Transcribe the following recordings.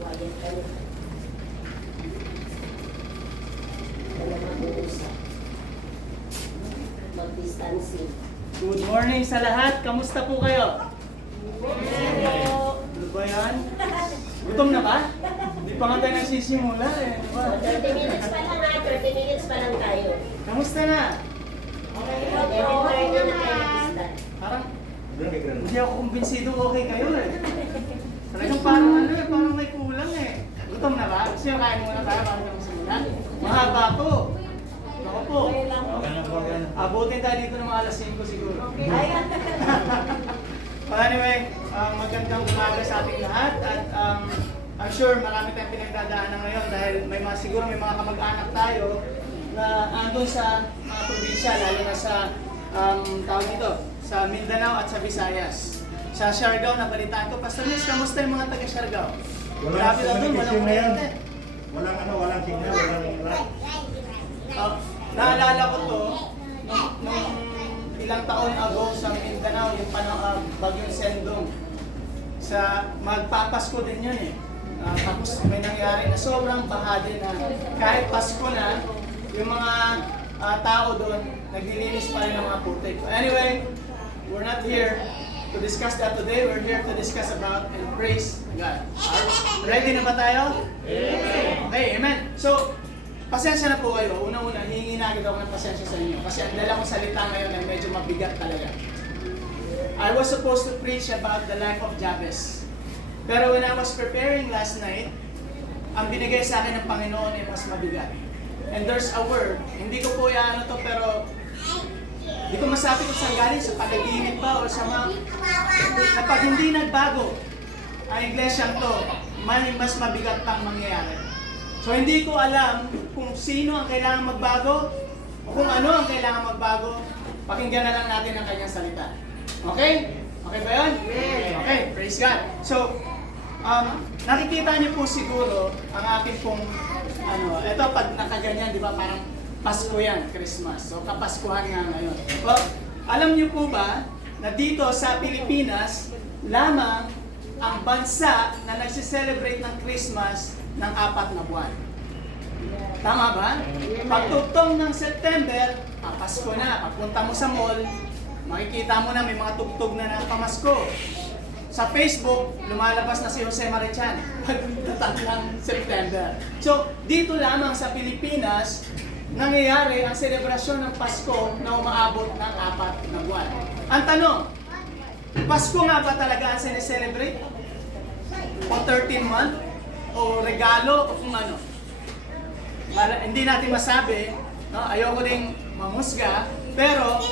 Quiet ka na. Wala mag-uusap. Mag-distancing. Good morning sa lahat. Kamusta po kayo? Hello! Ano ba yan? Gutom na ba? Hindi pa nga tayo nagsisimula eh. Ano ba? 30 minutes pa lang ha. 30 minutes pa lang tayo. Kamusta na? Every time na tayo mag-start. Parang hindi ako kumbinsido okay kayo eh. Talagang parang ano eh, parang may kulang eh. Gutom na ba? Gusto nyo kain muna tayo bago tayo magsimula? Mahaba po. Ako po. Abutin tayo dito ng mga alas 5 siguro. Well, anyway, magandang umaga sa ating lahat at I'm sure marami tayong pinagdadaanan ngayon dahil siguro may mga kamag-anak tayo na andun sa mga probinsya, lalo na sa tawag dito, sa Mindanao at sa Visayas. Sa Siargao, nabalitaan ko. Pastor Liz, kamusta yung mga taga Siargao? Grabe daw doon, walang kuryente. Walang signal, walang light. Naalala ko to, nung ilang taon ago sa Mindanao, yung bagyong Sendong. Sa magpapasko din yun eh. Tapos may nangyari na sobrang baha din na kahit Pasko na, yung mga tao doon, naglilinis pa rin ng mga putik. Anyway, we're not here to discuss that today. We're here to discuss about and praise God. Ready na ba tayo? Okay, amen. So, pasensya na po kayo. Una-una, hihingi na agad ako ng pasensya sa inyo. Kasi ang dala kong salita ngayon ay medyo mabigat talaga. I was supposed to preach about the life of Jabez. Pero when I was preparing last night, ang binigay sa akin ng Panginoon ay mas mabigat. And there's a word, hindi ko po ano to, pero hindi ko masabi kung saan galing, sa panaginip ba o sa mga, na pag hindi nagbago ang iglesyang to, may mas mabigat pang mangyayari. So hindi ko alam kung sino ang kailangan magbago o kung ano ang kailangan magbago. Pakinggan na lang natin ang kanyang salita. Okay? Okay ba yun? Okay, praise God. So, nakikita niyo po siguro ang akin pong ito pag nakaganyan, di ba, parang Pasko yan, Christmas. So, kapaskuhan nga ngayon. Well, alam niyo po ba na dito sa Pilipinas, lamang ang bansa na nagsiselebrate ng Christmas ng 4 na buwan. Tama ba? Pagtugtong ng September, Pasko na. Pagpunta mo sa mall, makikita mo na may mga tugtog na ng pamasko. Sa Facebook, lumalabas na si Jose Marichan pagdating ng September. So, dito lamang sa Pilipinas, nangyayari ang selebrasyon ng Pasko na umaabot ng 4 na buwan. Ang tanong, Pasko nga ba talaga ang sineselebrate? O 13 month? O regalo? O kung ano? Hindi natin masabi, no? Ayoko ding mamusga, pero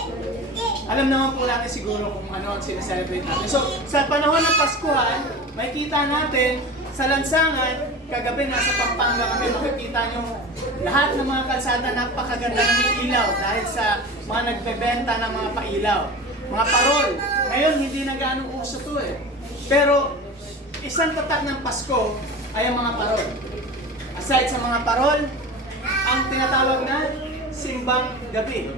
alam naman po natin siguro kung ano ang sineselebrate natin. So, sa panahon ng Paskuhan, makikita natin sa lansangan, kagabi nasa Pampanga kami, makikita nyo lahat ng mga kalsada napakaganda ng ilaw dahil sa mga nagbebenta ng mga pailaw. Mga parol. Ngayon, hindi na ganong uso to eh. Pero, isang tatak ng Pasko ay ang mga parol. Aside sa mga parol, ang tinatawag na simbang gabi.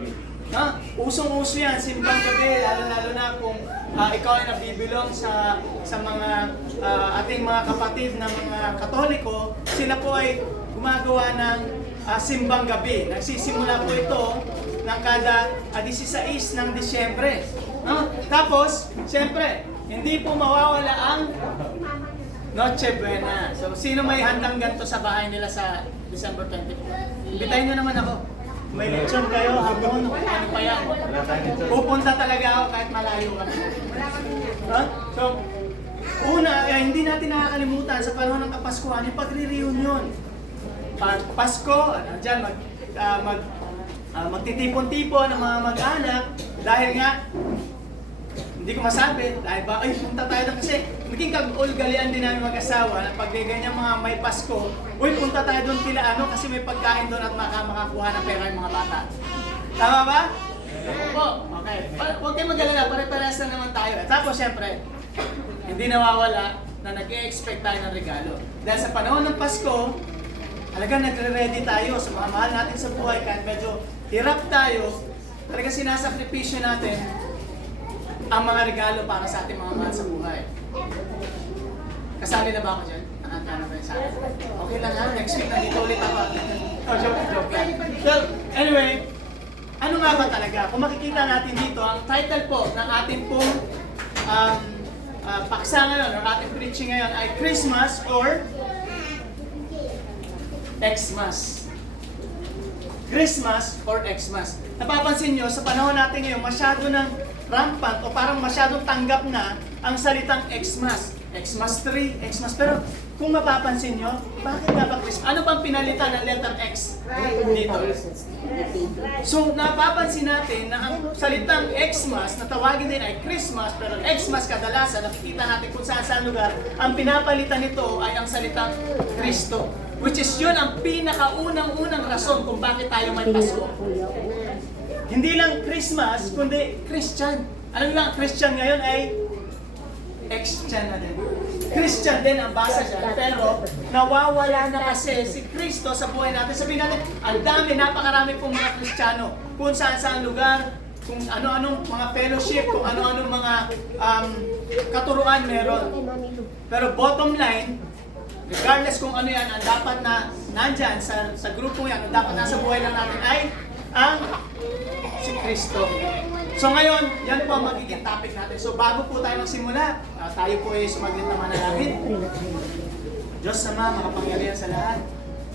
No? Usong-uso yan, simbang gabi, lalo-lalo na kung ikaw ay nabibilong sa mga ating mga kapatid na mga Katoliko, sila po ay gumagawa ng simbang gabi. Nagsisimula po ito ng kada 16 ng Disyembre. No? Tapos, siyempre, hindi po mawawala ang Noche Buena. So, sino may handang ganito sa bahay nila sa December 24? Imbitahin nyo naman ako. May lechon kayo, hapon, ano pa yan. Pupunta talaga ako kahit malayo kami. Huh? So, una, hindi natin nakakalimutan sa panahon ng Kapaskuhan, yung pagre-reunion. Pag Pasko, dyan, magtitipon-tipon ng mga mag-anak dahil nga, hindi ko masabi, dahil ba, ay, punta tayo doon kasi naging kag-ulgalian din namin mag-asawa na pag ganyan mga may Pasko, uy, punta tayo doon kila ano kasi may pagkain doon at makakuha ng pera yung mga bata. Tama ba? Po, okay. Huwag kayong mag-alala, pare-parehas na naman tayo. Tapos, syempre, hindi nawawala na nag-e-expect tayo ng regalo. Dahil sa panahon ng Pasko, talagang nagre-ready tayo sa mga mahal natin sa buhay kahit medyo hirap tayo, talagang sinasakripisyo natin ang mga regalo para sa ating mga mahal sa buhay. Kasali na ba ako dyan? Nakakano ba yun sa akin? Okay lang ha, next week nandito ulit ako. Oh, joke lang. So, anyway, ano nga ba talaga? Kung makikita natin dito, ang title po ng ating pong paksa ngayon, or ating preaching ngayon ay Christmas or Xmas. Christmas or Xmas. Napapansin nyo, sa panahon natin ngayon, masyado ng rampant o parang masyadong tanggap na ang salitang Xmas. Xmas 3, Xmas. Pero kung mapapansin nyo, bakit nga ba Christmas? Ano bang pinalitan ng letter X dito? So, napapansin natin na ang salitang Xmas, na tawagin din ay Christmas, pero Xmas kadalasan, nakikita natin kung saan lugar, ang pinapalitan nito ay ang salitang Kristo. Which is yun ang pinakaunang-unang rason kung bakit tayo may Pasko. Hindi lang Christmas, kundi Christian. Alam lang, Christian ngayon ay X-Chan na din. Christian din ang basa dyan, pero nawawala na kasi si Kristo sa buhay natin. Sabihin natin, ang dami, napakarami pong mga Kristiyano. Kung saan lugar, kung ano-anong mga fellowship, kung ano-anong mga katuruan meron. Pero bottom line, regardless kung ano yan, ang dapat na nandyan sa grupo yan, ang dapat nasa buhay lang natin ay ang si Kristo. So ngayon, yan po ang magiging topic natin. So bago po tayo magsimula, tayo po ay sumaglit na manalangin. Diyos Ama, makapangyarihan sa lahat,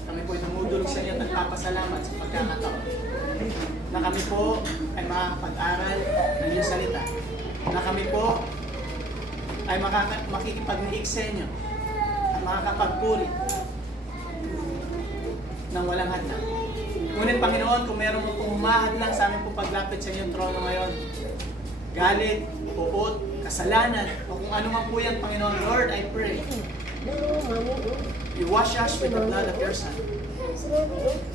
kami po ay dumudulog sa inyo at nagpapasalamat sa pagkakataon na kami po ay makakapag-aral ng iyong salita. Na kami po ay makikipagniig sa inyo at makakapagpuri ng walang hadlang. Ngunit Panginoon, kung meron mo pong humahadlang sa amin pong paglapit sa inyong trono ngayon, galit, puot, kasalanan, o kung ano man po yan, Panginoon, Lord, I pray, you wash us with the blood of your Son.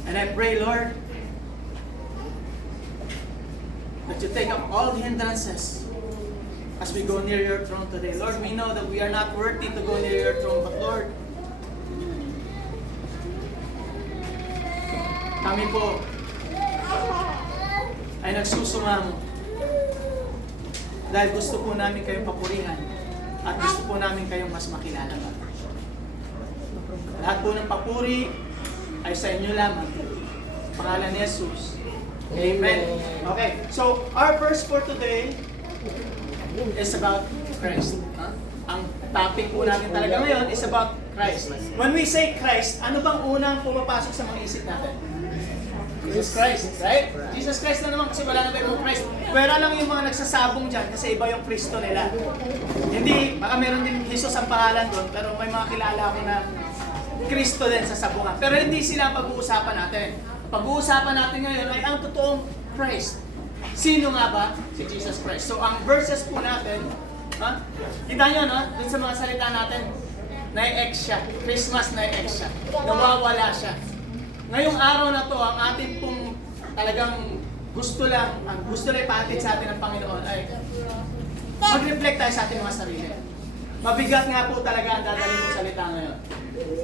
And I pray, Lord, that you take up all the hindrances as we go near your throne today. Lord, we know that we are not worthy to go near your throne, but Lord, kami po ay nagsusumamo dahil gusto po namin kayong papurihan at gusto po namin kayong mas makilala pa. Lahat po ng papuri ay sa inyo lamang. Pangalan ni Jesus. Amen. Okay, so our verse for today is about Christ. Ang topic po natin talaga ngayon is about Christ. When we say Christ, ano bang unang pumapasok sa mga isip natin? Jesus Christ, right? Jesus Christ na naman kasi wala na ba yung Christ. Pwera lang yung mga nagsasabong dyan kasi iba yung Kristo nila. Hindi, baka meron din Jesus ang pangalan doon, pero may mga kilala ako na Kristo din sa sabungan. Pero hindi sila pag-uusapan natin. Pag-uusapan natin ngayon ay ang totoong Christ. Sino nga ba? Si Jesus Christ. So ang verses po natin, kita nyo, no? Doon sa mga salita natin, na-ex siya. Christmas na-ex siya. Nawawala siya. Ngayong araw na to, ang ating pong talagang gusto lang ipahatid sa atin ng Panginoon ay mag-reflect tayo sa ating mga sarili. Mabigat nga po talaga ang dadalhin mong salita ngayon.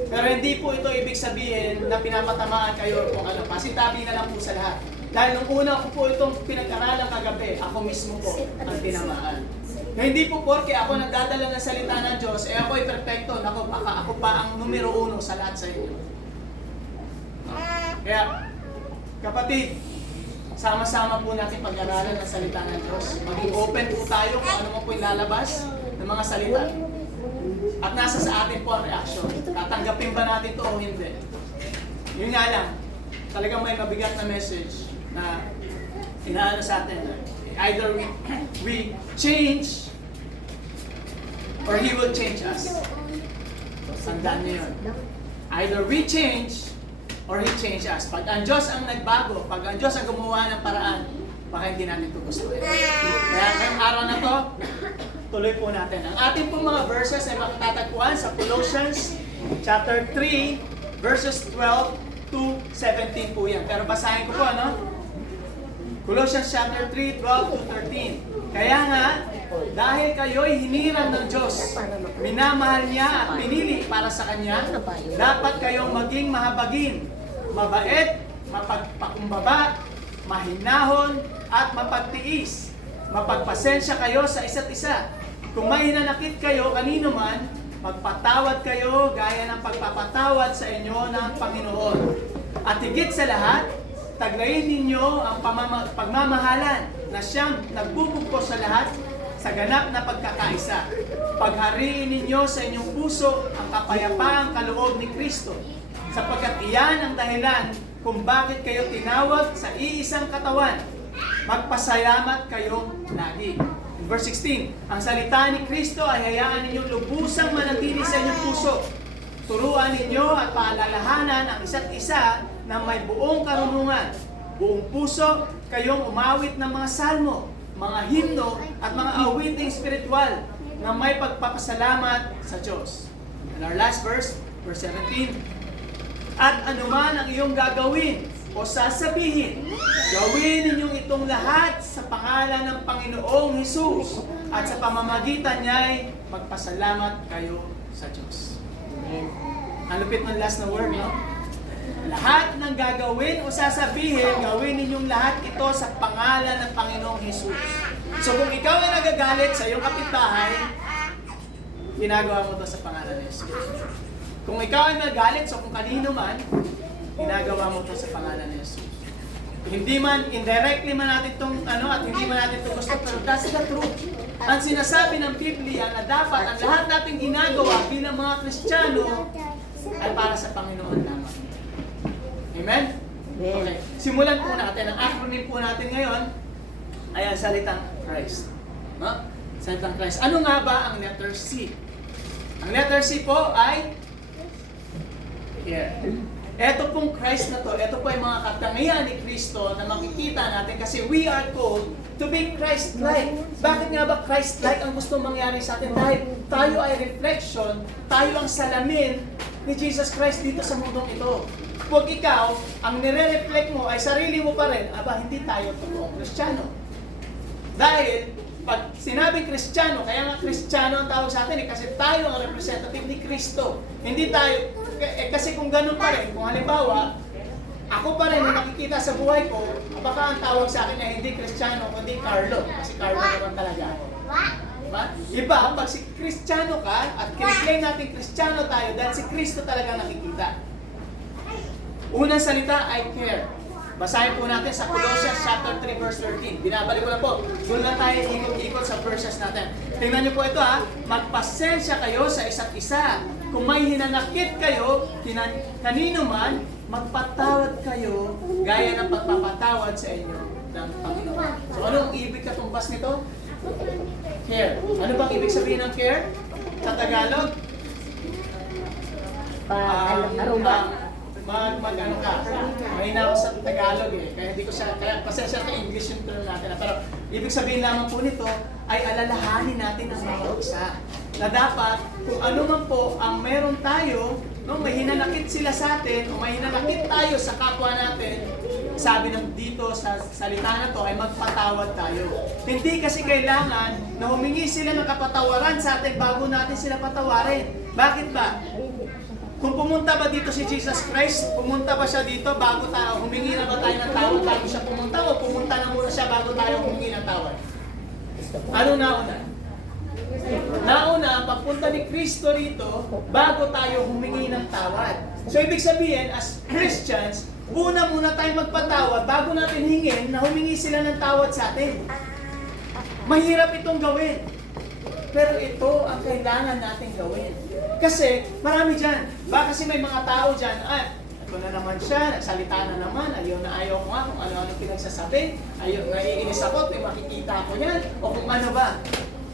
Pero hindi po ito ibig sabihin na pinapatamaan kayo kung ano. Pasitabi na lang po sa lahat. Dahil nung una ko po itong pinag-aralan kagabi, ako mismo po ang tinamaan. Na hindi po porke ako nagdadala ng salita ng Diyos, ako ay perfecto. Ako pa ang numero 1 sa lahat sa inyo. Kaya, kapatid, sama-sama po natin pag-aralan ng salita ng Diyos. Maging open po tayo kung ano mo po ilalabas ng mga salita. At nasa sa atin po ang reaksyon. Tatanggapin ba natin ito o hindi? Yun nga lang, talagang may mabigat na message na inaano sa atin. Either we change or He will change us. Tandaan niyo yun. Either we change or He change us. Pag ang Diyos ang nagbago, pag ang Diyos ang gumawa ng paraan, baka hindi natin ito gustuhin. Kaya ngayong araw na to, tuloy po natin. Ang ating pong mga verses ay makatatagpuan sa Colossians chapter 3, verses 12 to 17 po yan. Pero basahin ko po, ano? Colossians chapter 3, 12 to 13. Kaya nga, dahil kayo'y hinirang ng Diyos, minamahal niya at pinili para sa Kanya, dapat kayong maging mahabagin, mabait, mapagpakumbaba, mahinahon, at mapagtiis. Mapagpasensya kayo sa isa't isa. Kung may hinanakit kayo kanino man, magpatawad kayo gaya ng pagpapatawad sa inyo ng Panginoon. At higit sa lahat, taglayin ninyo ang pagmamahalan na siyang nagbubugkos sa lahat sa ganap na pagkakaisa. Paghariin ninyo sa inyong puso ang kapayapaang kaloob ni Kristo, sapagkat iyan ang dahilan kung bakit kayo tinawag sa iisang katawan. Magpasalamat kayong lagi. In verse 16, ang salita ni Kristo ay hayaan ninyong lubusang manatili sa inyong puso. Turuan ninyo at paalalahanan ang isa't isa na may buong karunungan. Buong puso kayong umawit ng mga salmo, mga himno at mga awiting spiritual na may pagpapasalamat sa Diyos. And our last verse, verse 17, at anuman ang iyong gagawin o sasabihin, gawin ninyong itong lahat sa pangalan ng Panginoong Hesus at sa pamamagitan niya'y magpasalamat kayo sa Diyos. Ang lupit ng last na word, no? Lahat ng gagawin o sasabihin, gawin ninyong lahat ito sa pangalan ng Panginoong Hesus. So kung ikaw ay nagagalit sa iyong kapitbahay, ginagawa mo ito sa pangalan ng Hesus. Kung ikaw ay nagalit, so kung kanino man, ginagawa mo ito sa pangalan ng Hesus. Hindi man, indirectly man natin itong at hindi man natin itong gusto, pero that's the truth. Ang sinasabi ng Biblia na dapat ang lahat nating ginagawa bilang mga Kristiyano ay para sa Panginoon lamang. Amen? Okay. Simulan po natin. Ang acronym po natin ngayon ay ang salitang Christ. No? Salitang Christ. Ano nga ba ang letter C? Ang letter C po ay here. Ito pong Christ na to, ito po ay mga katangian ni Kristo na makikita natin kasi we are called to be Christ-like. Bakit nga ba Christ-like ang gusto mangyari sa atin? Dahil tayo ay reflection, tayo ang salamin ni Jesus Christ dito sa mundong ito. Kung ikaw, ang nire-reflect mo ay sarili mo pa rin, hindi tayo totoong Kristiyano. Dahil, pag sinabing Kristiyano, kaya nga Kristiyano ang tawag sa atin kasi tayo ang representative ni Kristo. Hindi tayo, kasi kung ganun pa rin, kung halimbawa, ako pa rin na nakikita sa buhay ko, baka ang tawag sa akin ay hindi Kristiyano, kundi Carlo. Kasi Carlo naman talaga. Diba? Iba, pag si Kristiyano ka, at kiniklaim natin Kristiyano tayo dahil si Kristo talaga nakikita. Unang salita ay care. Basahin po natin sa Colossians chapter 3 verse 13. Binabalik ko na po. Doon lang tayo ikot-ikot sa verses natin. Tingnan niyo po ito Magpasensya kayo sa isa't isa. Kung may hinanakit kayo, kanino man, magpatawad kayo gaya ng pagpapatawad sa inyo ng Panginoon. So anong ibig katumbas nito? Care. Ano bang ibig sabihin ng care? Sa Tagalog? Aruba. Mag-ano ka. Mahina ako sa Tagalog Kaya hindi ko siya, kaya pasensya sa English yung term natin. Pero ibig sabihin lamang po nito ay alalahanin natin ang mga isa. Na dapat, kung ano man po ang meron tayo, may hinanakit sila sa atin o may hinanakit tayo sa kapwa natin, sabi ng dito sa salita na to ay magpatawad tayo. Hindi kasi kailangan na humingi sila ng kapatawaran sa atin bago natin sila patawarin. Bakit ba? Kung pumunta ba dito si Jesus Christ, pumunta ba siya dito bago tayo, humingi na ba tayo ng tawad bago siya pumunta o pumunta na muna siya bago tayo humingi ng tawad? Ano nauna? Nauna, pagpunta ni Kristo rito bago tayo humingi ng tawad. So ibig sabihin, as Christians, una muna tayo magpatawad bago natin hingin na humingi sila ng tawad sa atin. Mahirap itong gawin. Pero ito ang kailangan natin gawin. Kasi marami dyan. Baka kasi may mga tao dyan, ito na naman siya, nagsalita na naman, ayaw na ayaw ko nga kung ano-ano pinagsasabi, naiinis ako, makikita ko yan, o kung ano ba.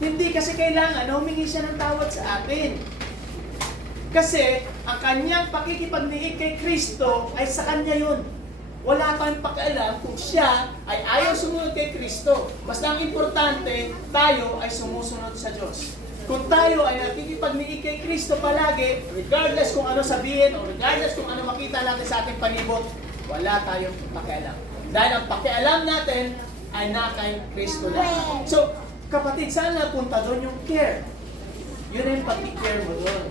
Hindi kasi kailangan na humingi siya ng tawad sa atin. Kasi ang kanyang pakikipagniig kay Kristo ay sa kanya yun. Wala kang pakialam kung siya ay ayaw sumunod kay Kristo. Basta ang importante, tayo ay sumusunod sa Diyos. Kung tayo ay nakikipagniig kay Kristo palagi, regardless kung ano sabihin o regardless kung ano makita natin sa ating panibot, wala tayong pakialam. Dahil ang pakialam natin ay na kay Kristo lang. So, kapatid, saan napunta doon yung care? Yun ang pag-care mo doon.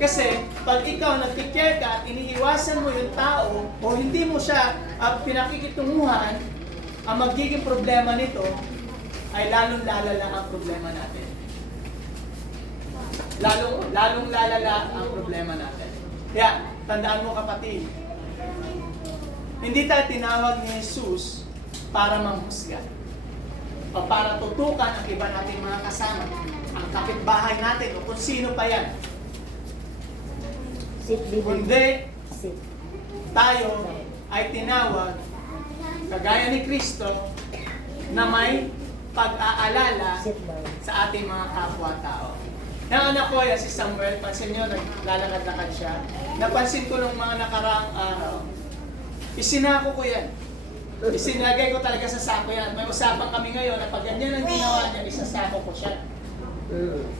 Kasi, pag ikaw nag-care ka at iniiwasan mo yung tao o hindi mo siya pinakikitunguhan, ang magiging problema nito ay lalong lalala ang problema natin. lalong lalala ang problema natin. Kaya, tandaan mo kapatid, hindi tayo tinawag ni Jesus para manghusga o para tutukan ang iba nating mga kasama, ang kapitbahay natin o kung sino pa yan. Sit, baby. Kundi Sit. tayo ay tinawag kagaya ni Kristo na may pag-aalala Sit down. sa ating mga kapwa-tao. Yung anak ko, yan, si Samuel, pansin nyo, naglalakad-lakad siya. Napansin ko nung mga nakaraang araw, isinako ko yan. Isinagay ko talaga sa sako yan. May usapan kami ngayon na pag ganyan ang ginawa niya, isasako ko siya.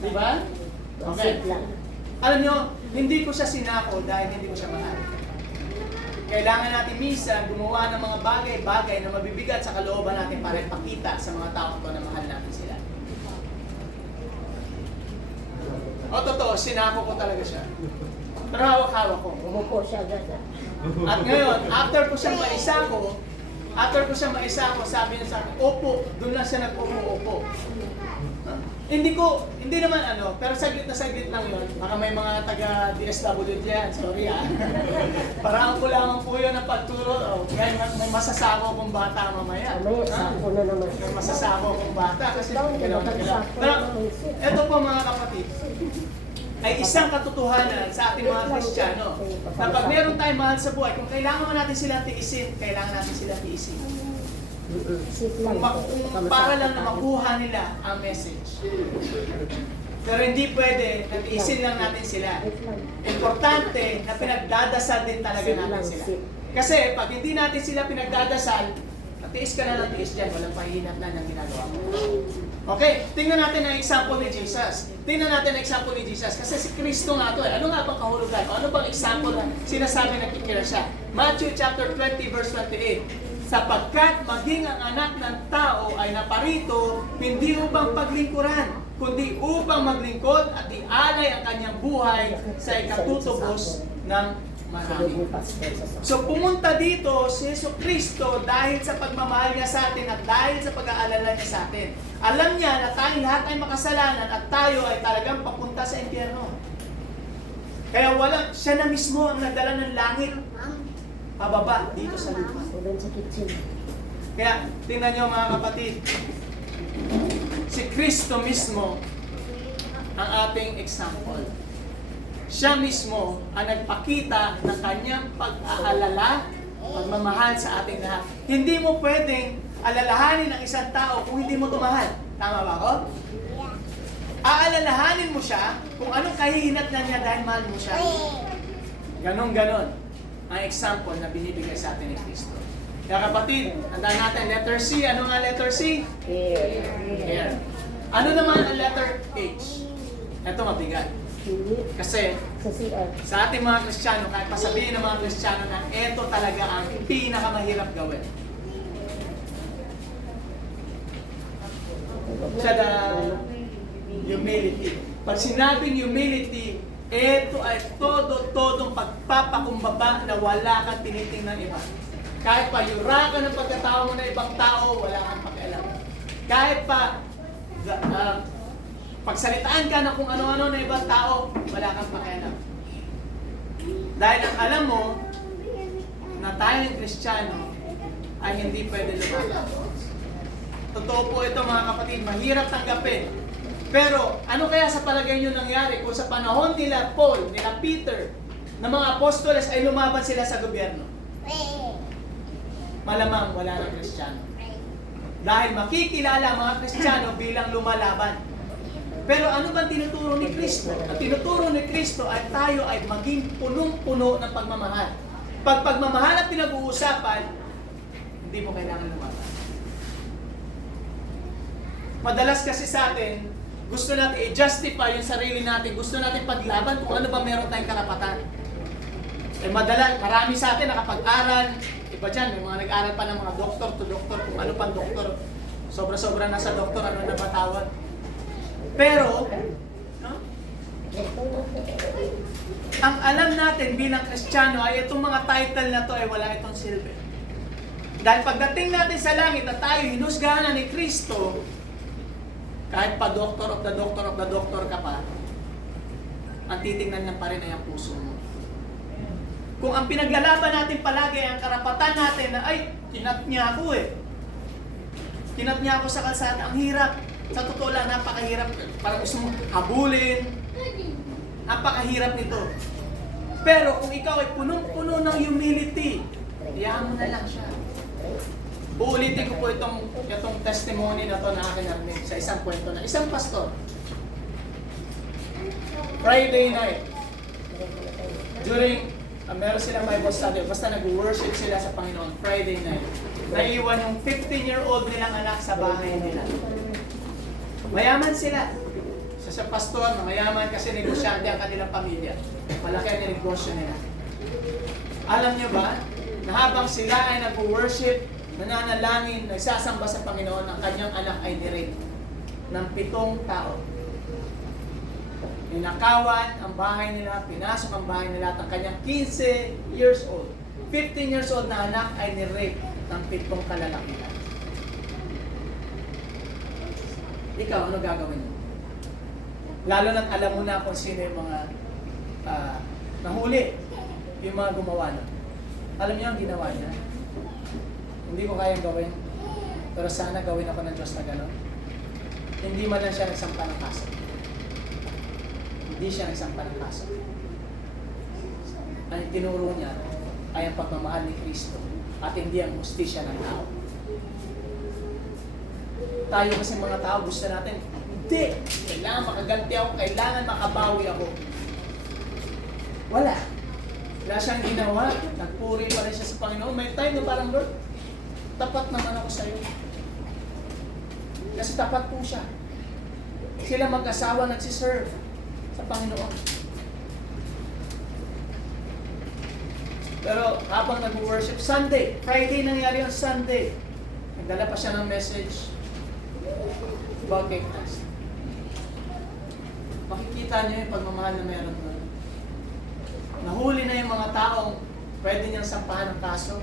Di ba? Okay. Sit lang. Alam nyo, hindi ko siya sinako dahil hindi ko siya mahal. Kailangan natin minsan gumawa ng mga bagay-bagay na mabibigat sa kalooban natin para ipakita sa mga tao ko na mahal natin sila. O totoo, sinako ko talaga siya. Pero hawak-hawak ko. Umupo siya agad. At ngayon, after ko siyang maisako, sabi niya sa akin, opo, doon lang siya nag-upo-upo. Hindi naman pero saglit na saglit lang yun. Baka may mga taga-DSWD yan, sorry Parang ko lamang po yun ang pagturo. May masasako kong bata mamaya. Mamaya, sako na naman. May masasako kong bata kasi Down, galaw na galaw. sako Pero, na naman, sir. eto po mga kapatid, ay isang katotohanan sa ating mga Kristiyano na pag meron tayong mahal sa buhay, kung kailangan natin silang tiisin, kailangan natin silang tiisin. Sit lang. Kung para lang na makuha nila ang message. Pero hindi pwede, natiisin lang natin sila. Sit lang. Importante na pinagdadasal din talaga natin sila. Kasi pag hindi natin sila pinagdadasal, tiis ka na ng tiis dyan, walang pahinat na ng ginagawa mo. Okay, tingnan natin ang example ni Jesus. Tingnan natin ang example ni Jesus. Kasi si Kristo nga ito. Ano nga bang kahulugan? O ano bang example na sinasabi na kikira siya? Matthew chapter 20 verse 28. Sapagkat maging ang anak ng tao ay naparito, hindi upang paglingkuran, kundi upang maglingkod at ialay ang kanyang buhay sa ikatutubos ng marami. So pumunta dito si Jesucristo dahil sa pagmamahal niya sa atin at dahil sa pag-aalala niya sa atin. Alam niya na tayong lahat ay makasalanan at tayo ay talagang papunta sa impyerno. Kaya siya na mismo ang nagdala ng langit pababa dito sa lupa. Ulan sa kitchen. Kaya tingnan niyo mga kapatid, si Kristo mismo ang ating example. Siya mismo ang nagpakita ng kanyang pag-aalala, pagmamahal sa ating lahat. Hindi mo pwedeng alalahanin ang isang tao kung hindi mo tumahal. Tama ba ako? Aalalahanin mo siya kung anong kahihinatnan niya dahil mahal mo siya. Ganon ang example na binibigay sa atin ni Kristo. Kaya kapatid, tandaan natin, letter C. Ano nga letter C? Here. Ano naman ang letter H? Ito mabigat. Kasi Sa CR. sa ating mga Kristiyano, kahit pasabihin ng mga Kristiyano na ito talaga ang pinakamahirap gawin. Siya na humility. Pag sinabing humility, ito ay todo-todong pagpapakumbaba na wala kang tinitingnan iba. Kahit pa yurakan ng pagkatao mo na ibang tao, wala kang pakialam. Kahit pa pagsalitaan ka na kung ano-ano na ibang tao, wala kang pakialam. Dahil ang alam mo na tayong Kristiyano ay hindi pwede lumaban. Totoo po ito mga kapatid, mahirap tanggapin. Pero ano kaya sa palagay nyo nangyari kung sa panahon nila Paul, nila Peter, na mga apostoles ay lumaban sila sa gobyerno? Malamang wala ng Kristiyano. Dahil makikilala ang mga Kristiyano bilang lumalaban. Pero ano ba tinuturo ni Kristo? Ang tinuturo ni Kristo ay tayo ay maging punong-puno ng pagmamahal. Pag pagmamahal at pinag-uusapan, hindi mo kailangan lumaban. Madalas kasi sa atin, gusto natin i-justify yung sarili natin. Gusto natin paglaban kung ano ba meron tayong karapatan. Marami sa atin nakapag-aral. Iba dyan, may mga nag-aral pa ng mga doktor to doktor. Kung ano pang doktor. Sobra-sobra na sa doktor, ano na ba tawag. Pero, ang alam natin bilang Kristiyano ay itong mga title na to ay wala itong silbi. Dahil pagdating natin sa langit at tayo hinusgahan na ni Kristo, kahit pa doctor of the doctor ka pa, ang titingnan lang pa rin ay ang puso mo. Kung ang pinaglalaban natin palagi ay ang karapatan natin na, ay, kinat niya ako eh. Kinat niya ako sa kalsada. Ang hirap. Sa totoo lang, napakahirap. Parang gusto mo habulin. Napakahirap nito. Pero kung ikaw ay punong-puno ng humility, iyahan mo na lang siya. Uulitin ko po itong testimony na to na akin narinig sa isang kwento na isang pastor. Friday night, during, meron silang Bible study, basta nag-worship sila sa Panginoon, Friday night. Naiwan yung 15-year-old nilang anak sa bahay nila. Mayaman sila. Sa pastor, mayaman kasi negosyante ang kanilang pamilya. Malaki ang negosyo nila. Alam nyo ba, na habang sila ay nag-worship, nananalangin, nagsasamba sa Panginoon, ang kanyang anak ay nirape ng 7 tao. Ninakawan ang bahay nila, pinasok ang bahay nila at ang kanyang 15 years old, 15 years old na anak ay nirape ng 7 kalalakihan. Ikaw, ano gagawin mo? Lalo na't alam mo na kung sino yung mga nahuli, yung mga gumawa na. Alam niyo ang ginawa niya? Hindi ko kayang gawin, pero sana gawin ako ng Diyos na gano'n. Hindi man lang siya nagsampa ng kaso. Hindi siya nagsampa ng kaso. Ang tinuro niya ay ang pagmamahal ni Kristo at hindi ang hustisya ng tao. Tayo kasi mga tao gusto natin, hindi, kailangan makaganti ako, kailangan makabawi ako. Wala. Wala siyang ginawa, nagpuri pa rin siya sa Panginoon. May time na parang, Lord, tapat naman ako sa iyo. Kasi tapat po siya. Sila mag-asawa nagsiserve sa Panginoon. Pero habang nag-worship, Sunday, Friday nangyari yung Sunday. Nagdala pa siya ng message about kay Christ. Makikita niyo yung pagmamahal na meron doon. Nahuli na yung mga taong pwede niyang sampahan ng kaso.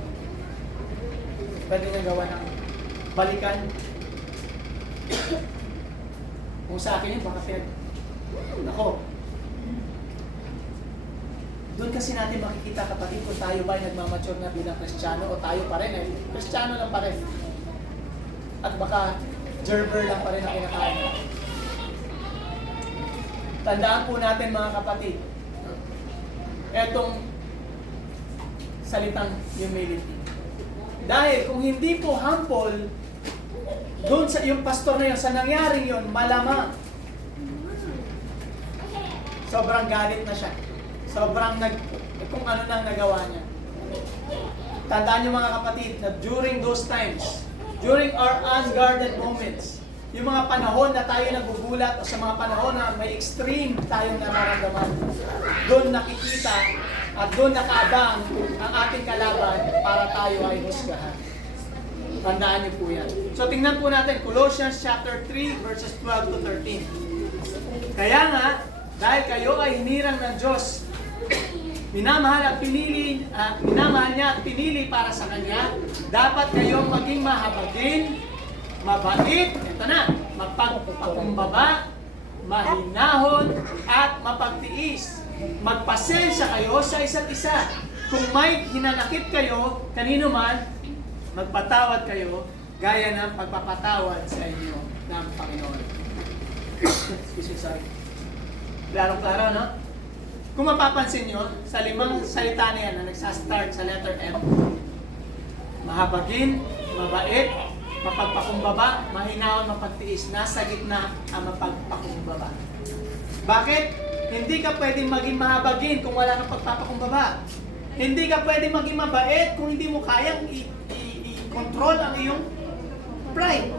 Pwede niyang gawa ng balikan. Kung sa akin yun, baka nako. Doon kasi natin makikita kapatid kung tayo ba ay nagmamature na bilang Kristiyano o tayo pa rin ay Kristiyano lang pa rin. At baka gerber lang pa rin ang kinakain. Tandaan po natin mga kapatid, etong salitang humility. Dahil kung hindi po humble, doon sa yung pastor na yun, sa nangyaring yun, malamang sobrang galit na siya. Sobrang kung ano nang nagawa niya. Tandaan niyo mga kapatid na during those times, during our unguarded moments, yung mga panahon na tayo nagugulat o sa mga panahon na may extreme tayong nararamdaman, doon nakikita at doon nakaabang ang ating kalaban para tayo ay husgahan. Tandaan niyo po yan. So tingnan po natin, Colossians chapter 3 verses 12 to 13. Kaya nga, dahil kayo ay hinirang ng Diyos, minamahal niya at pinili para sa Kanya, dapat kayong maging mahabagin, mabait, ito na, mapagpakumbaba, mahinahon, at mapagtiis. Magpasensya kayo sa isa't isa. Kung may hinanakit kayo, kanino man, magpatawad kayo, gaya ng pagpapatawad sa inyo ng Panginoon. Excuse me, sorry. Klarong-klaro, no? Kung mapapansin nyo, sa 5 salita na yan na nagsastart sa letter M, mahabagin, mabait, mapagpakumbaba, mahinahon, mapagtiis. Nasa gitna ang mapagpakumbaba. Bakit? Hindi ka pwedeng maging mahabagin kung wala kang pagpapakumbaba. Hindi ka pwedeng maging mabait kung hindi mo kayang i-control ang iyong pride.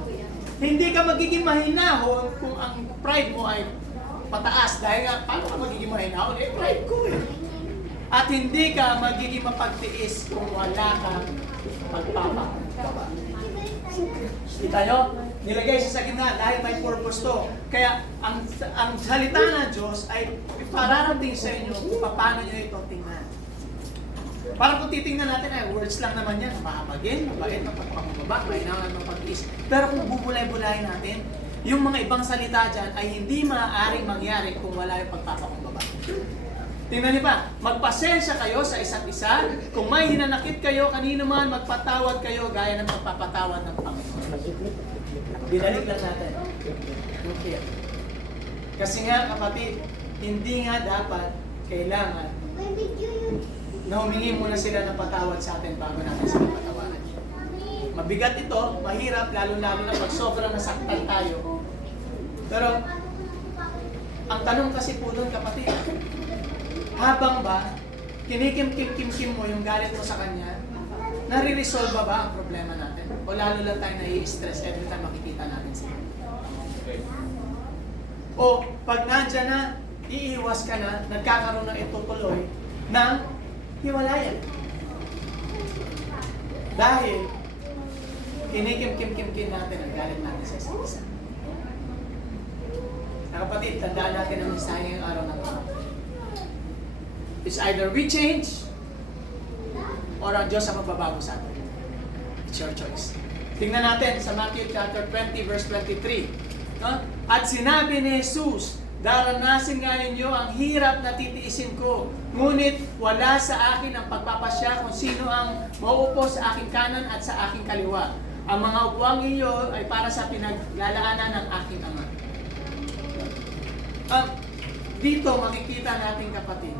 Hindi ka magiging mahinahon kung ang pride mo ay pataas. Dahil nga, paano ka magiging mahinahon? Eh, pride ko eh. At hindi ka magiging mapagtiis kung wala kang pagpapakumbaba. Kita nyo? Nilagay siya sa gitna dahil may purpose to. Kaya ang salita ng Diyos ay pararating sa inyo kung paano nyo ito tingnan. Parang kung titingnan natin ay words lang naman yan. Mahabagin, mabait, mapagpakumbaba, mahinahon at mapagtiis. Pero kung bubulay-bulayin natin, yung mga ibang salita dyan ay hindi maaaring mangyari kung wala yung pagpapakumbaba. Tingnan niyo pa, magpasensya kayo sa isa't isa. Kung may hinanakit kayo, kanino man, magpatawad kayo gaya ng pagpapatawad ng Panginoon. Binalik lang natin. Okay. Kasi nga, kapatid, hindi nga dapat, kailangan, na humingi muna sila ng patawad sa atin bago natin sila patawaran. Mabigat ito, mahirap, lalo-lalo na pag sobrang nasaktan tayo. Pero, ang tanong kasi po doon, kapatid, habang ba, kinikim-kim-kim mo yung galit mo sa kanya, nare-resolve ba ang problema natin? O lalo lang tayo nai-stress every time makikita natin sila? O pag nandyan na, iiwas ka na, nagkakaroon ng itutuloy ng hiwalayan. Dahil, kinikim-kim-kim natin ang galit natin sa isa't isa. Kapatid, tandaan natin ang mensahe ngayong araw na ito. It's either we change or ang Diyos ang magbabago sa atin. It's your choice. Tingnan natin sa Matthew chapter 20 verse 23. No? At sinabi ni Jesus, daranasin nga ninyo ang hirap na titiisin ko, ngunit wala sa akin ang pagpapasya kung sino ang mauupo sa aking kanan at sa aking kaliwa. Ang mga upuang iyo ay para sa pinaglalaanan ng aking Ama. Dito makikita natin, kapatid.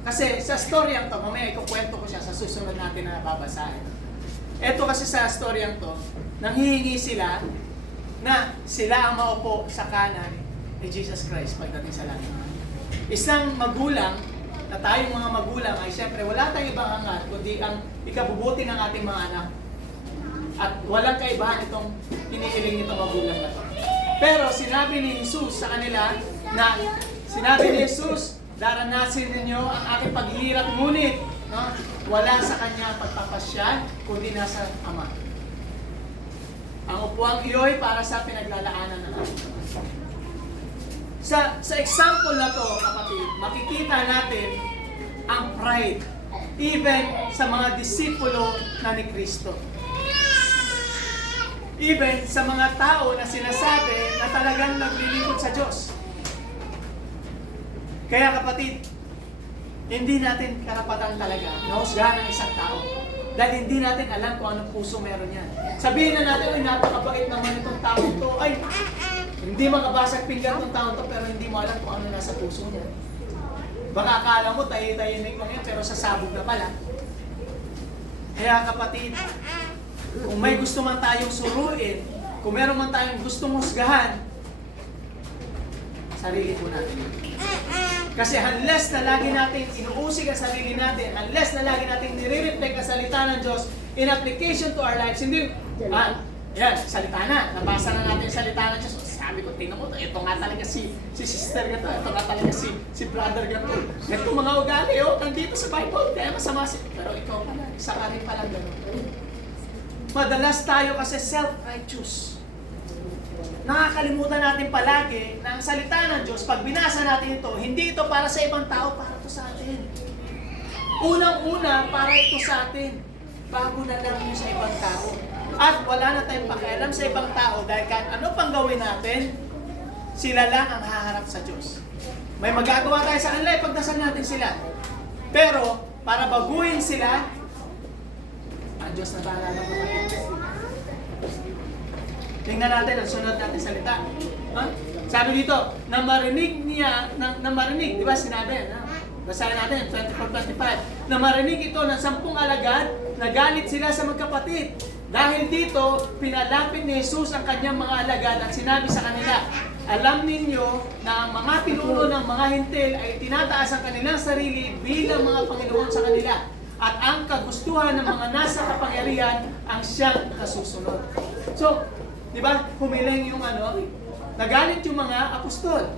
Kasi sa storyang to, mamaya ikukwento ko siya sa susunod natin na babasahin. Ito kasi sa storyang to, nanghihingi sila na sila ang maupo sa kanan ni Jesus Christ pagdating sa langit. Isang magulang, na tayong mga magulang ay siyempre wala tayong ibang hangat kundi ang ikabubuti ng ating mga anak. At walang kaibahan itong iniiling nitong magulang na to. Pero sinabi ni Jesus sa kanila na, sinabi ni Jesus, daranasin ninyo ang aking paghihirap, ngunit no, wala sa kanya pagpapasya kundi nasa Ama. Ang upuang iyo'y para sa pinaglalaanan ng ating Ama. Sa example na to, kapatid, makikita natin ang pride even sa mga disipulo na ni Kristo. Even sa mga tao na sinasabi na talagang naglilingkod sa Diyos. Kaya kapatid, hindi natin karapatan talaga na husgahan ng isang tao. Dahil hindi natin alam kung anong puso meron yan. Sabihin na natin, ay napakabait naman itong tao ito. Ay, hindi makabasag pinggan itong tao ito, pero hindi mo alam kung ano nasa puso niya. Baka akala mo, tayo-tayonig lang yan, pero sasabog na pala. Kaya kapatid, kung may gusto man tayong suruin, kung meron man tayong gustong husgahan, sarili po natin. Kasi unless na lagi natin inuusig ang sarili natin, unless na lagi natin nire-reflect ang salita ng Diyos in application to our lives, hindi, yan, salita na, nabasa na natin yung salita ng Diyos. Sabi ko, tingnan mo, ito nga talaga si sister ganito, ito nga talaga si brother ganito. Ito mga ugali, nandito sa Bible, kaya masama si, pero ikaw pala, isa ka rin palang gano'n. Madalas tayo kasi self-righteous. Nakakalimutan natin palagi na ang salita ng Diyos, pag binasa natin ito, hindi ito para sa ibang tao, para ito sa atin. Unang-una, para ito sa atin, bago na lang yung sa ibang tao. At wala na tayong pakialam sa ibang tao dahil kahit ano pang gawin natin, sila lang ang haharap sa Diyos. May magagawa tayo sa kanila, ipagdasal natin sila. Pero, para baguhin sila, ang Diyos na bahala ng mga ito. Tingnan natin ang sunod natin salita. Sabi dito, na marinig niya, na marinig, di ba sinabi? Basahin natin, 24-25. Na marinig ito ng 10 alagad, nagalit sila sa magkapatid. Dahil dito, pinalapit ni Jesus ang kanyang mga alagad at sinabi sa kanila, alam ninyo na ang mga pinuno ng mga hintil ay tinataas ang kanilang sarili bilang mga Panginoon sa kanila. At ang kagustuhan ng mga nasa kapangyarihan ang siyang kasusunod. So, di ba, humiling yung nagalit yung mga apostol.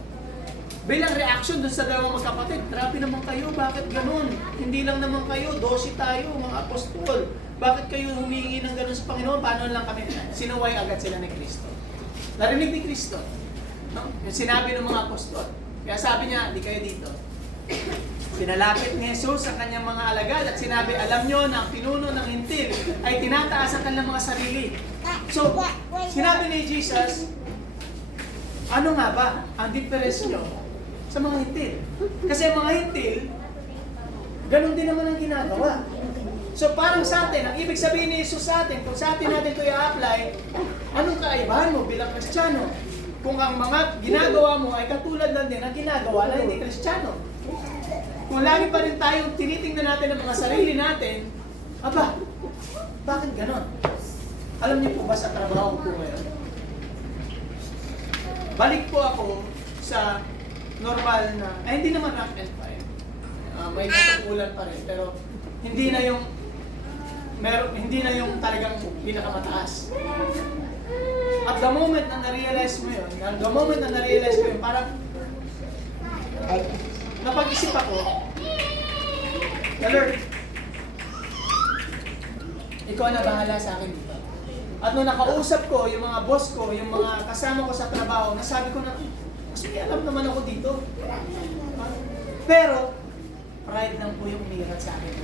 Bilang reaction dun sa dalawang magkapatid, grabe naman kayo, bakit ganun? Hindi lang naman kayo, 12 tayo, mga apostol. Bakit kayo humingi ng ganun sa Panginoon? Paano lang kami? Sinuway agad sila ni Kristo. Narinig ni Kristo. No? Yung sinabi ng mga apostol. Kaya sabi niya, di kayo dito. Pinalapit ni Jesus ang kanyang mga alagad at sinabi, alam nyo na ang pinuno ng hintil ay tinataas ang kanilang mga sarili. So, sinabi ni Jesus, Ano nga ba ang difference nyo sa mga hintil? Kasi ang mga hintil, ganun din naman ang ginagawa. So parang sa atin, ang ibig sabihin ni Jesus sa atin, kung sa atin natin ito i-apply, anong kaibahan mo bilang Kristiyano? Kung ang mga ginagawa mo ay katulad lang din ang ginagawa na hindi Kristiyano. Kung lagi pa rin tayong tinitingnan natin ang mga sarili natin, aba, bakit ganon? Alam niyo po ba sa trabaho ko ngayon? Balik po ako sa normal na, ay hindi naman rank and file. May natungkulan pa rin, pero hindi na yung talagang pinakamataas. At the moment na na-realize mo yun, parang napag-isip ako, Lord, ikaw na bahala sa akin dito. At nung nakausap ko, yung mga boss ko, yung mga kasama ko sa trabaho, nasabi ko na, mas may alam naman ako dito. Pero, pride lang po yung umirat sa akin.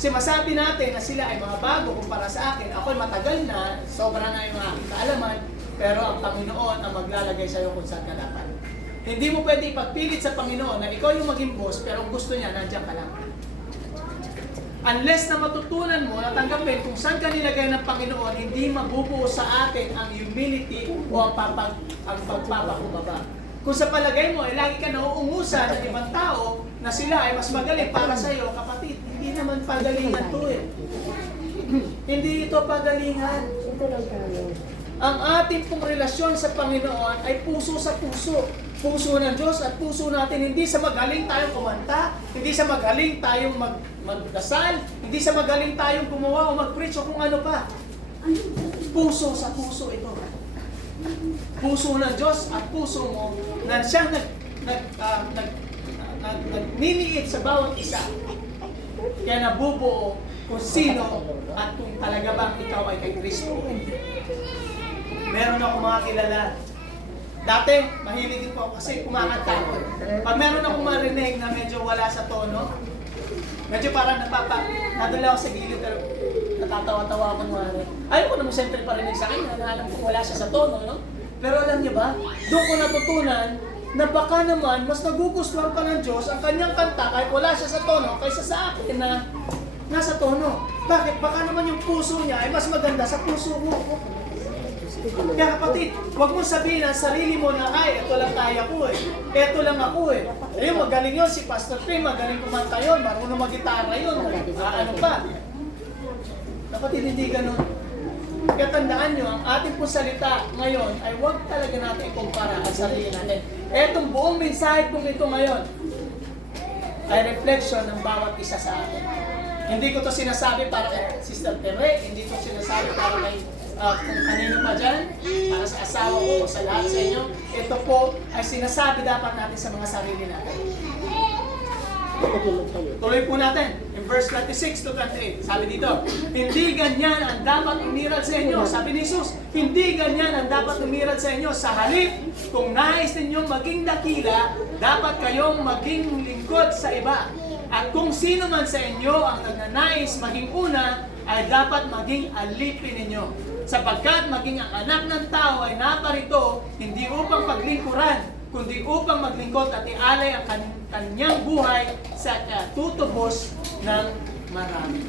Kasi masabi natin na sila ay mga bago kumpara sa akin. Ako'y matagal na, sobra na yung aking kaalaman, pero ang Panginoon ang maglalagay sa iyo kung saan ka dapat. Hindi mo pwede ipagpilit sa Panginoon na ikaw yung maging boss, pero ang gusto niya, nandiyan ka lang. Unless na matutunan mo na tanggapin kung saan ka nilagay ng Panginoon, hindi mabubuo sa atin ang humility o ang pagpapakumbaba. Kung sa palagay mo ay lagi ka nauungusan ng ibang tao na sila ay mas magaling para sa iyo, kapatid, hindi naman pagalingan to eh. Hindi ito pagalingan. Ang ating pong relasyon sa Panginoon ay puso sa puso. Puso ng Diyos at puso natin, hindi sa magaling tayong kumanta, hindi sa magaling tayong magdasal, hindi sa magaling tayong gumawa o mag-preach o kung ano pa. Puso sa puso ito. Puso ng Diyos at puso mo na siyang nagniniit sa bawat isa. Kaya nabubuo kung sino at kung talaga bang ikaw ay kay Kristo. Meron ako mga kilala. Dati, mahilig din po ako kasi kumakanta ako. Pag meron akong marinig na medyo wala sa tono, medyo parang nadala ako sa gilid pero natatawa-tawa ako mga ayaw ko naman siyempre parinig sa akin na alam kong wala siya sa tono, no? Pero alam niyo ba, doon ko natutunan na baka naman mas nagugustuhan pa ng Diyos ang kanyang kanta kahit wala siya sa tono kaysa sa akin na nasa tono. Bakit? Baka naman yung puso niya ay mas maganda sa puso mo. Kaya kapatid, huwag mong sabihin ang sarili mo na, ay, ito lang kaya ko eh. Ito lang ako eh. Ayun, magaling yun. Si Pastor Tim, magaling kumanta yun. Marunong mag-gitara yun. Ano pa? Kapatid, hindi ganun. Kaya tandaan nyo, ang ating pong salita ngayon ay huwag talaga natin ikumpara ang sarili natin. Etong buong mensahe pong ito ngayon ay reflection ng bawat isa sa atin. Hindi ko to sinasabi para kay Sister Tere, hindi ko sinasabi para kay kung kanino pa dyan, para sa asawa ko, sa lahat sa inyo. Ito po ay sinasabi dapat natin sa mga sarili natin. Tuloy po natin, in verse 26 to 28. Sabi dito, hindi ganyan ang dapat umiral sa inyo. Sabi ni Jesus, hindi ganyan ang dapat umiral sa inyo. Sa halip, kung nais ninyong maging dakila, dapat kayong maging lingkod sa iba. At kung sino man sa inyo ang nagnanais maging una, ay dapat maging alipin ninyo. Sapagkat maging ang anak ng tao ay naparito, hindi upang paglingkuran, kundi upang maglingkod at ialay ang kanyang buhay sa tutubos ng marami.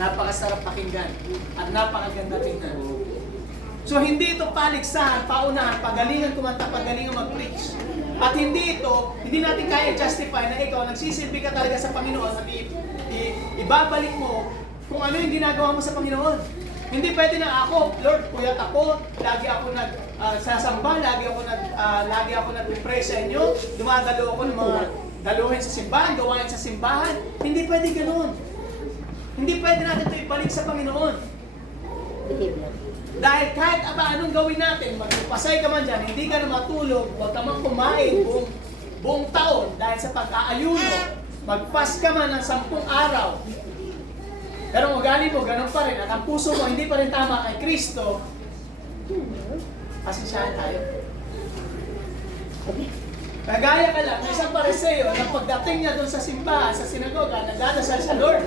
Napakasarap pakinggan at napakaganda tingnan. So hindi ito paligsahan, paunahan, pagalingan kumanta, pagalingan mag-preach. At hindi natin kaya justify na ikaw nagsisilbi ka talaga sa Panginoon at ibabalik mo kung ano yung ginagawa mo sa Panginoon. Hindi pwede na ako, Lord, puyat ako, lagi ako sasamba, lagi ako nag-pray sa inyo, dumadalo ako ng mga daluhin sa simbahan, gawain sa simbahan. Hindi pwede ganoon. Hindi pwede natin ito ibalik sa Panginoon. Dahil kahit anong gawin natin, magpasay ka man dyan, hindi ka na matulog, huwag ka man kumain buong taon dahil sa pag-aayuno, mag-fast ka man ng 10 araw. Pero ang ugali mo, ganun pa rin, at ang puso mo hindi pa rin tama kay Kristo, pasensyahan tayo. Kagaya ka lang, may isang pariseo na pagdating niya doon sa simbahan, sa sinagoga, nagdadasal siya, Lord,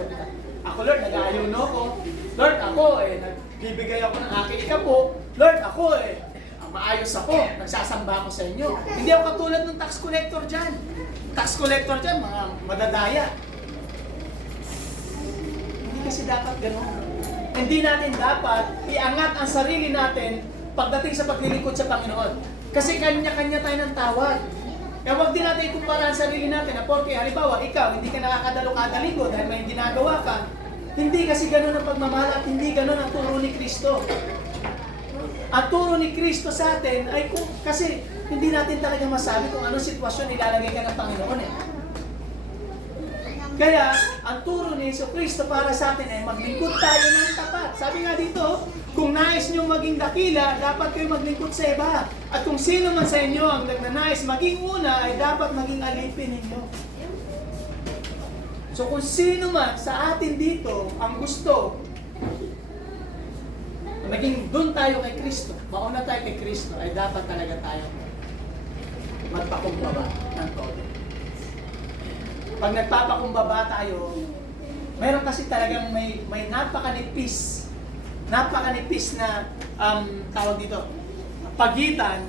ako Lord, nag-aayuno ko. Lord, ako nagbibigay ako ng aking ikapo. Lord, ako maayos ako, nagsasamba ako sa inyo. Hindi ako katulad ng tax collector dyan. Tax collector dyan, mga madadaya. Hindi kasi dapat gano'n. Hindi natin dapat iangat ang sarili natin pagdating sa paglilingkod sa Panginoon. Kasi kanya-kanya tayo ng tawag. Kaya huwag din natin ikumpara ang sarili natin na porque halimbawa, ikaw, hindi ka nakakadalo kada linggo dahil may ginagawa ka. Hindi kasi gano'n ang pagmamahal at hindi gano'n ang turo ni Kristo. Ang turo ni Kristo sa atin ay kasi hindi natin talaga masabi kung anong sitwasyon ilalagay ka ng Panginoon eh. Kaya, ang turo ni Kristo para sa atin ay maglingkod tayo ng tapat. Sabi nga dito, kung nais nyo maging dakila, dapat kayo maglingkod sa iba. At kung sino man sa inyo ang nagnanais maging una, ay dapat maging alipin ninyo. So kung sino man sa atin dito ang gusto, maging doon tayo kay Kristo, mauna tayo kay Kristo, ay dapat talaga tayo magpakumbaba ng todo. Pag nagpapakumbaba tayo, mayroon kasi talagang may napakanipis na tawag dito, pagitan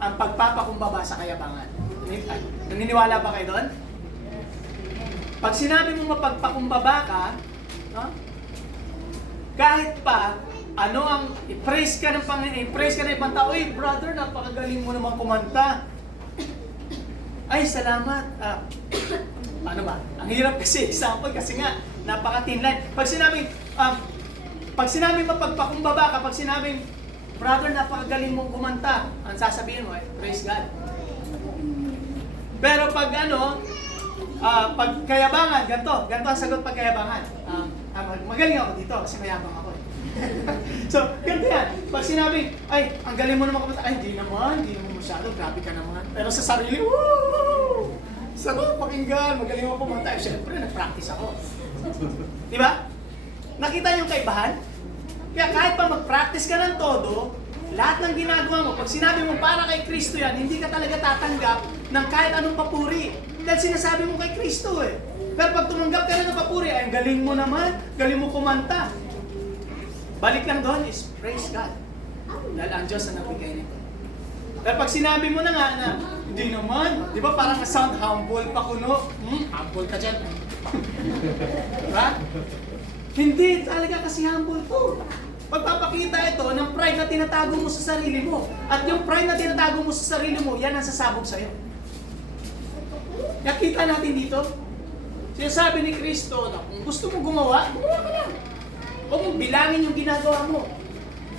ang pagpapakumbaba sa kayabangan. Naniniwala ba kayo doon? Pag sinabi mo mapagpakumbaba ka, no? Kahit pa ano ang i-praise ka ng Panginoon, i-praise ka ng ibang tao, "Uy, brother, napakagaling mo naman kumanta." Ay, salamat. Ano ba? Ang hirap kasi example kasi nga napaka-thin line. Pag sinabing mapagpakumbaba ka, pag sinabing, "Brother, napakagaling mong kumanta," ang sasabihin mo ay, "Praise God." Pero pag pag kayabangan, ganito ang sagot pag kayabangan. Magaling ako dito kasi mayabang ako. So, ganito yan. Pag sinabing, "Ay, ang galing mo naman kumanta," ay, hindi naman masyado, grabe ka naman. Pero sa sarili, woo! Sarap pakinggan, magaling mo pumunta. Siyempre, nag-practice ako. Di ba? Nakita niyo yung kaibahan? Kaya kahit pa mag-practice ka ng todo, lahat ng ginagawa mo, pag sinabi mo para kay Kristo yan, hindi ka talaga tatanggap ng kahit anong papuri. Dahil sinasabi mo kay Kristo eh. Pero pag tumanggap ka na ng papuri, ay galing mo naman, galing mo kumanta. Balik lang doon is praise God. Dahil ang Diyos ang nagbigay nito. Pero pag sinabi mo na nga na, hindi naman, di ba parang sound humble pa kuno? Humble ka dyan. Diba? Hindi talaga kasi humble to. Pagpapakita ito ng pride na tinatago mo sa sarili mo. At yung pride na tinatago mo sa sarili mo, yan ang sasabog sa'yo. Nakita natin dito, sinasabi ni Kristo na kung gusto mo gumawa ka lang. Huwag mong bilangin yung ginagawa mo.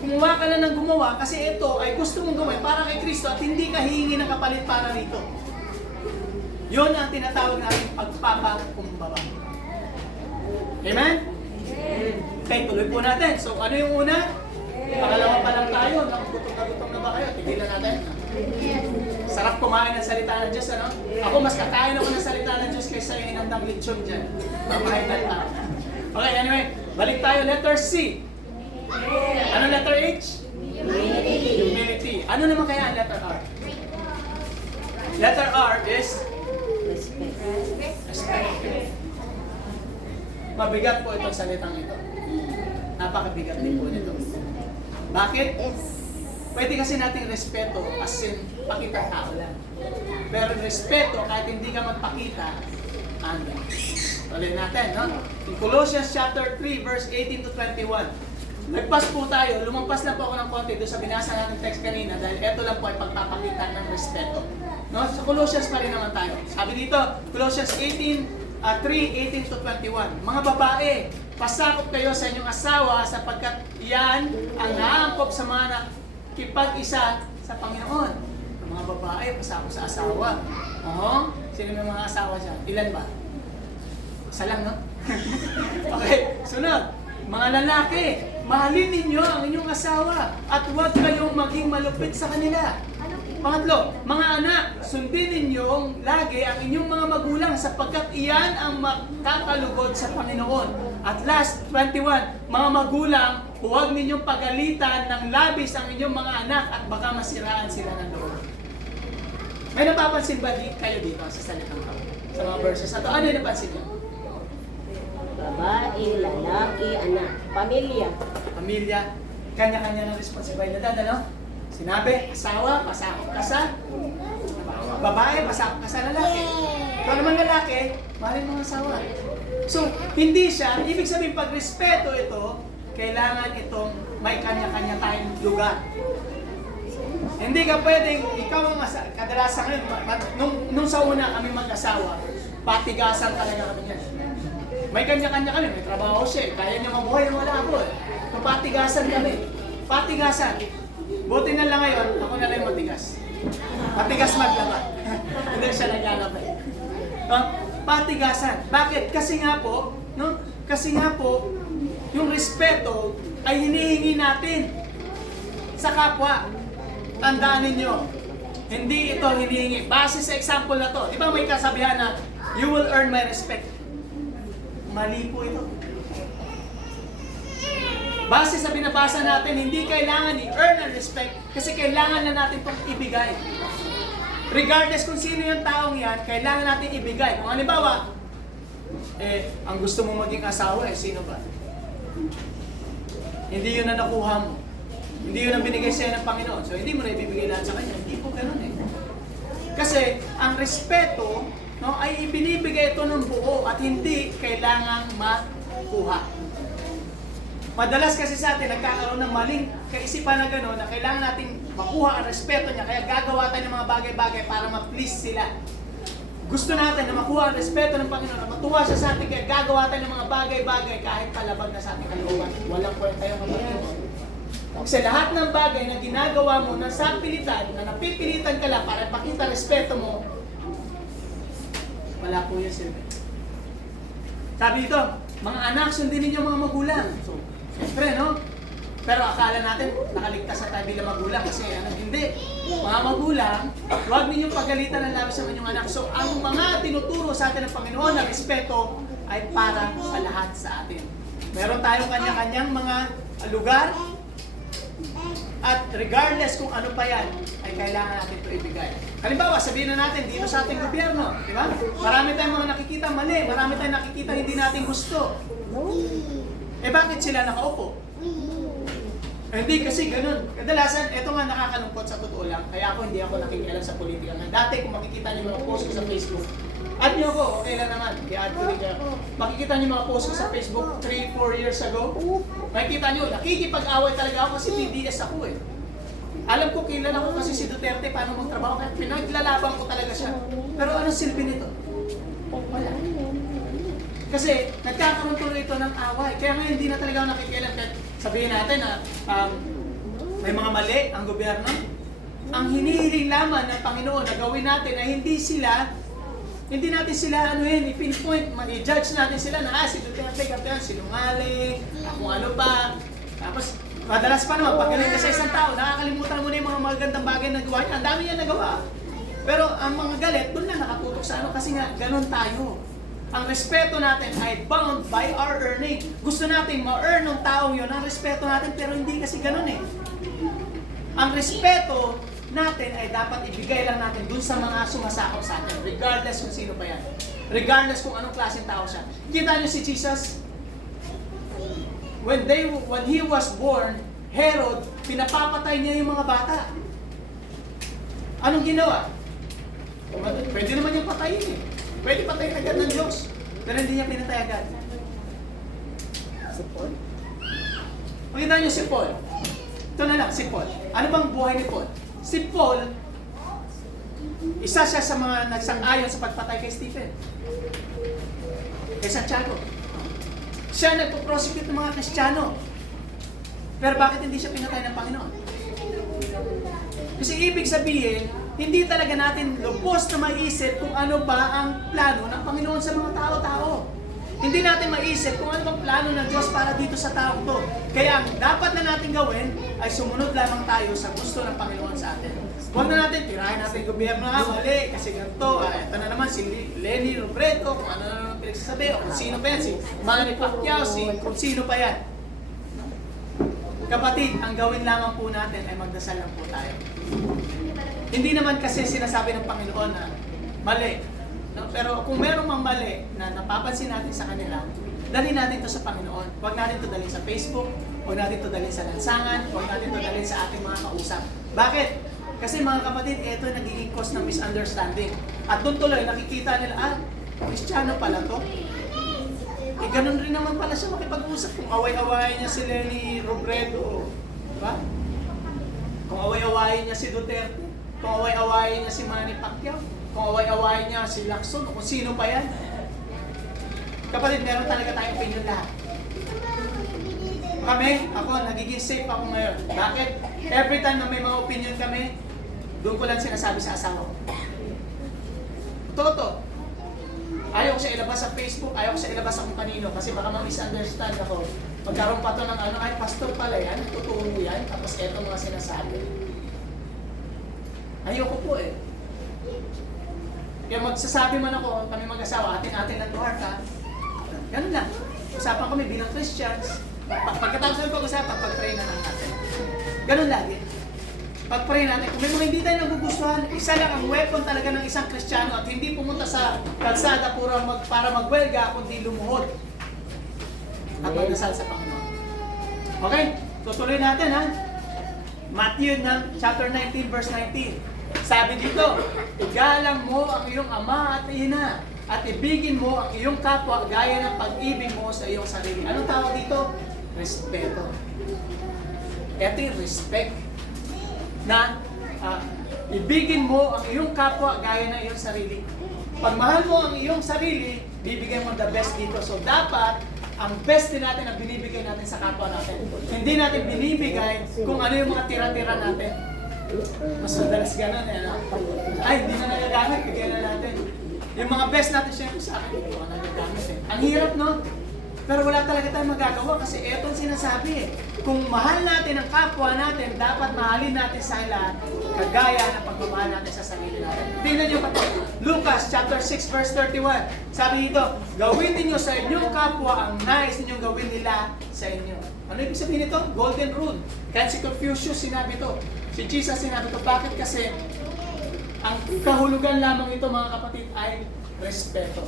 Gumawa ka na ng gumawa kasi ito ay gusto mong gawin para kay Kristo at hindi ka hihingi ng kapalit para rito. Yun ang tinatawag natin pagpapakumbaba. Amen? Okay, tuloy po natin. So, ano yung una? Pangalawa pa lang tayo. Gutom na ba kayo? Tigilan natin. Sarap kumain ng salita ng Diyos, ano? Ako, mas kakain ako ng salita ng Diyos kaysa yung inandang lechon dyan. Mamahin na tayo. Okay, anyway. Balik tayo. Letter C. Ano letter H? Humility. Ano naman kaya ang letter R? Letter R is respect. Mabigat po itong salitang ito. Napakabigat din po nito. Bakit? Pwede kasi nating respeto as in pakita tao lang. Pero respeto kahit hindi ka magpakita, anda. Tuloy natin, no? In Colossians chapter 3 verse 18 to 21. Nagpas po tayo, lumampas lang po ako ng konti doon sa binasa natin text kanina dahil ito lang po ay pagpapakita ng respeto. No? Sa Colossians pa rin naman tayo. Sabi dito, Colossians 3:18 to 21. Mga babae, pasakop kayo sa inyong asawa sapagkat iyan ang naangkop sa mga nakipag-isa sa Panginoon. Mga babae, pasakop sa asawa. Sino may mga asawa dyan? Ilan ba? Isa lang, no? Okay, sunod. Mga lalaki, mahalin ninyo ang inyong asawa at huwag kayong maging malupit sa kanila. Pangatlo, mga anak, sundin ninyong lagi ang inyong mga magulang sapagkat iyan ang makakalugod sa Panginoon. At last, 21, mga magulang, huwag ninyong pagalitan ng labis ang inyong mga anak at baka masiraan sila ng loob. May napapansin ba kayo dito sa salitang ito? Sa mga verses na ito? Ano yung napansin niyo? Babae, lalaki, anak, pamilya. Pamilya, kanya-kanya ng responsibilidad, ano? Sinabi, asawa, pasakop ka sa babae, pasakop ka sa lalaki. Ikaw naman lalaki, mahalin mo ang asawa. So, hindi siya, ibig sabihin pag respeto ito, kailangan itong may kanya-kanya tayong lugar. Hindi ka pwedeng, ikaw ang kadalasan ngayon, nung sa una kami mag-asawa, patigasan talaga kami yan. May kanya-kanya kami, may trabaho siya, kaya niya mabuhay, wala ako eh. Patigasan kami. Patigasan. Buti na lang ngayon, ako na lang yung matigas. Matigas maglaba. Hindi siya naglalaba. Patigasan. Bakit? Kasi nga po, no? Kasi nga po, yung respeto ay hinihingi natin sa kapwa. Tandaan ninyo, hindi ito hinihingi. Base sa example na to, di ba may kasabihan na, you will earn my respect. Mali po ito. Base sa binabasa natin, hindi kailangan i-earn ang respect kasi kailangan na natin itong ibigay. Regardless kung sino yung taong yan, kailangan natin ibigay. Kung halimbawa, ang gusto mong maging asawa sino ba? Hindi yun na nakuha mo. Hindi yun ang binigay sa'yo ng Panginoon. So hindi mo na ibibigay lahat sa Kanya. Hindi po ganun eh. Kasi ang respeto, no, ay ibinibigay ito ng buo at hindi kailangang makuha. Madalas kasi sa atin, nagkakaroon ng maling kaisipan na gano'n na kailangan natin makuha ang respeto niya. Kaya gagawa tayo ng mga bagay-bagay para ma-please sila. Gusto natin na makuha ang respeto ng Panginoon, na matuwa siya sa atin, kaya gagawa tayo ng mga bagay-bagay kahit palabag na sa ating kalooban. Walang kwenta yung Panginoon. Kasi lahat ng bagay na ginagawa mo na sa pilitan, na napipilitan ka lang para pakita respeto mo, wala po yung silbi. Sabi dito, mga anak, sundin ninyo mga magulang. So, siyempre, no? Pero akala natin, nakaligtas na tayo bilang magulang kasi hindi. Mga magulang, huwag ninyong pagalitan ng labis sa inyong anak. So, ang mga tinuturo sa atin ng Panginoon na respeto ay para sa lahat sa atin. Meron tayong kanya-kanyang mga lugar at regardless kung ano pa yan, ay kailangan natin ito ibigay. Halimbawa, sabihin na natin dito sa ating gobyerno, di ba? Marami tayong mga nakikita mali, marami tayong nakikita hindi natin gusto. Bakit sila nakaupo? Hindi kasi ganun. Kadalasan, ito nga nakakalungkot sa totoo lang, kaya hindi ako nakikialam sa politika. Dati kung makikita niyo mga post ko sa Facebook, add niyo ako, okay lang naman, i-add ko rin kayo. Makikita niyo mga post ko sa Facebook 3-4 years ago, makikita niyo, nakikipag-away talaga ako kasi PDS ako eh. Alam ko, kilala ko kasi si Duterte paano magtrabaho, kaya pinaglalaban ko talaga siya. Pero anong silbi nito? Wala. Kasi nagkakaroon tuloy ito ng away. Kaya ngayon hindi na talaga ako nakikialam. Kaya sabihin natin na may mga mali ang gobyerno. Ang hinihiling lamang ng Panginoon na gawin natin ay hindi natin sila i-pinpoint, i-judge natin sila na si Duterte, sinungaling, kung ano pa. Tapos madalas pa naman, pag galing ka sa isang tao, nakakalimutan mo na yung mga magandang bagay na gawa niya. Ang dami niya nagawa. Pero ang mga galit, doon na nakatutok sa kasi nga, ganun tayo. Ang respeto natin ay bound by our earning. Gusto natin ma-earn ng taong yun ang respeto natin, pero hindi kasi ganun eh. Ang respeto natin ay dapat ibigay lang natin dun sa mga sumasakop sa atin, regardless kung sino pa yan. Regardless kung anong klaseng tao siya. Kita niyo si Jesus? When he was born, Herod, pinapapatay niya yung mga bata. Anong ginawa? Pwede naman yung patayin eh. Pwede patayin agad ng Diyos. Pero hindi niya pinatay agad. Si Paul? Pakita niyo si Paul. Ito na lang, si Paul. Ano bang buhay ni Paul? Si Paul, isa siya sa mga nagsang-ayon sa pagpatay kay Stephen. Kay Santiago. Siya nagpo-prosecute ng mga Kristiyano. Pero bakit hindi siya pinatay ng Panginoon? Kasi ibig sabihin, hindi talaga natin lubos na maisip kung ano ba ang plano ng Panginoon sa mga tao-tao. Hindi natin maisip kung ano bang plano ng Diyos para dito sa taong to. Kaya ang dapat na natin gawin ay sumunod lamang tayo sa gusto ng Panginoon sa atin. Huwag na natin tirahin natin yung gobyerno mali kasi ganito. Ito na naman si Lenny Robredo, kung ano na naman pinagsasabi, o kung sino pa yan, si Manny Pacquiao, kung sino pa yan. Kapatid, ang gawin lamang po natin ay magdasal lang po tayo. Hindi naman kasi sinasabi ng Panginoon na mali. No? Pero kung merong mang mali na napapansin natin sa kanila, dalhin natin ito sa Panginoon. Huwag natin ito dalhin sa Facebook, huwag natin ito dalhin sa lansangan, huwag natin ito dalhin sa ating mga kausap. Bakit? Kasi mga kapatid, ito yung nagiging cause ng misunderstanding. At doon tuloy, nakikita nila, Kristiyano pala to. Eh, ganun rin naman pala siya makipag-usap. Kung away-awayin niya si Lenny Robredo, diba? Kung away-awayin niya si Duterte, kung away-awayin niya si Manny Pacquiao, kung away-awayin niya si Lacson, kung sino pa yan. Kapatid, meron talaga tayong opinion lahat. Kami, ako, nagiging safe ako ngayon. Bakit? Every time na may mga opinion kami, doon ko lang sinasabi sa asawa ko. Totoo. Ayaw ko siya ilabas sa Facebook, ayaw ko siya ilabas sa kung kanino, kasi baka ma-misunderstand ako. Magkaroon pa to ng ano, ay pastor pala yan, totoo yan, tapos eto mga sinasabi. Ayoko po eh. Kaya magsasabi man ako, kami mag-asawa, atin-atin lang Lord ha. Ganun lang. Usapan kami bilang Christians. Pagkatapos ng pag-usapan, pag-pray na lang natin. Ganun lagi. Pag-pray natin. Kung may mga hindi tayo nagugustuhan, isa lang ang weapon talaga ng isang Kristiyano at hindi pumunta sa kalsada para magwelga, kundi lumuhod at magdasal sa Panginoon. Okay? Tutuloy natin ha. Matthew chapter 19 verse 19. Sabi dito, igalang mo ang iyong ama at ina at ibigin mo ang iyong kapwa gaya ng pag-ibig mo sa iyong sarili. Anong tawag dito? Respeto. Ito yung respect. Na ibigin mo ang iyong kapwa gaya ng iyong sarili. Pag mahal mo ang iyong sarili, bibigyan mo the best dito. So dapat, ang best din natin ang binibigay natin sa kapwa natin. Hindi natin binibigay kung ano yung mga tira-tira natin. Mas madalas ganun eh. No? Ay, hindi na nagagamit, bigyan na natin. Yung mga best natin, syempre sa akin, hindi ko nagagamit eh. Ang hirap, no? Pero wala talaga tayong magagawa kasi etong sinasabi eh. Kung mahal natin ang kapwa natin, dapat mahalin natin sa lahat kagaya ng pagmamahal natin sa sarili natin. Tingnan niyo pa ito. Lucas chapter 6 verse 31. Sabi dito, gawin ninyo sa inyong kapwa ang nais ninyong gawin nila sa inyo. Ano ibig sabihin nito? Golden rule. Kahit si Confucius sinabi ito. Si Jesus sinabi ito. Bakit? Kasi ang kahulugan lamang ito mga kapatid ay respeto.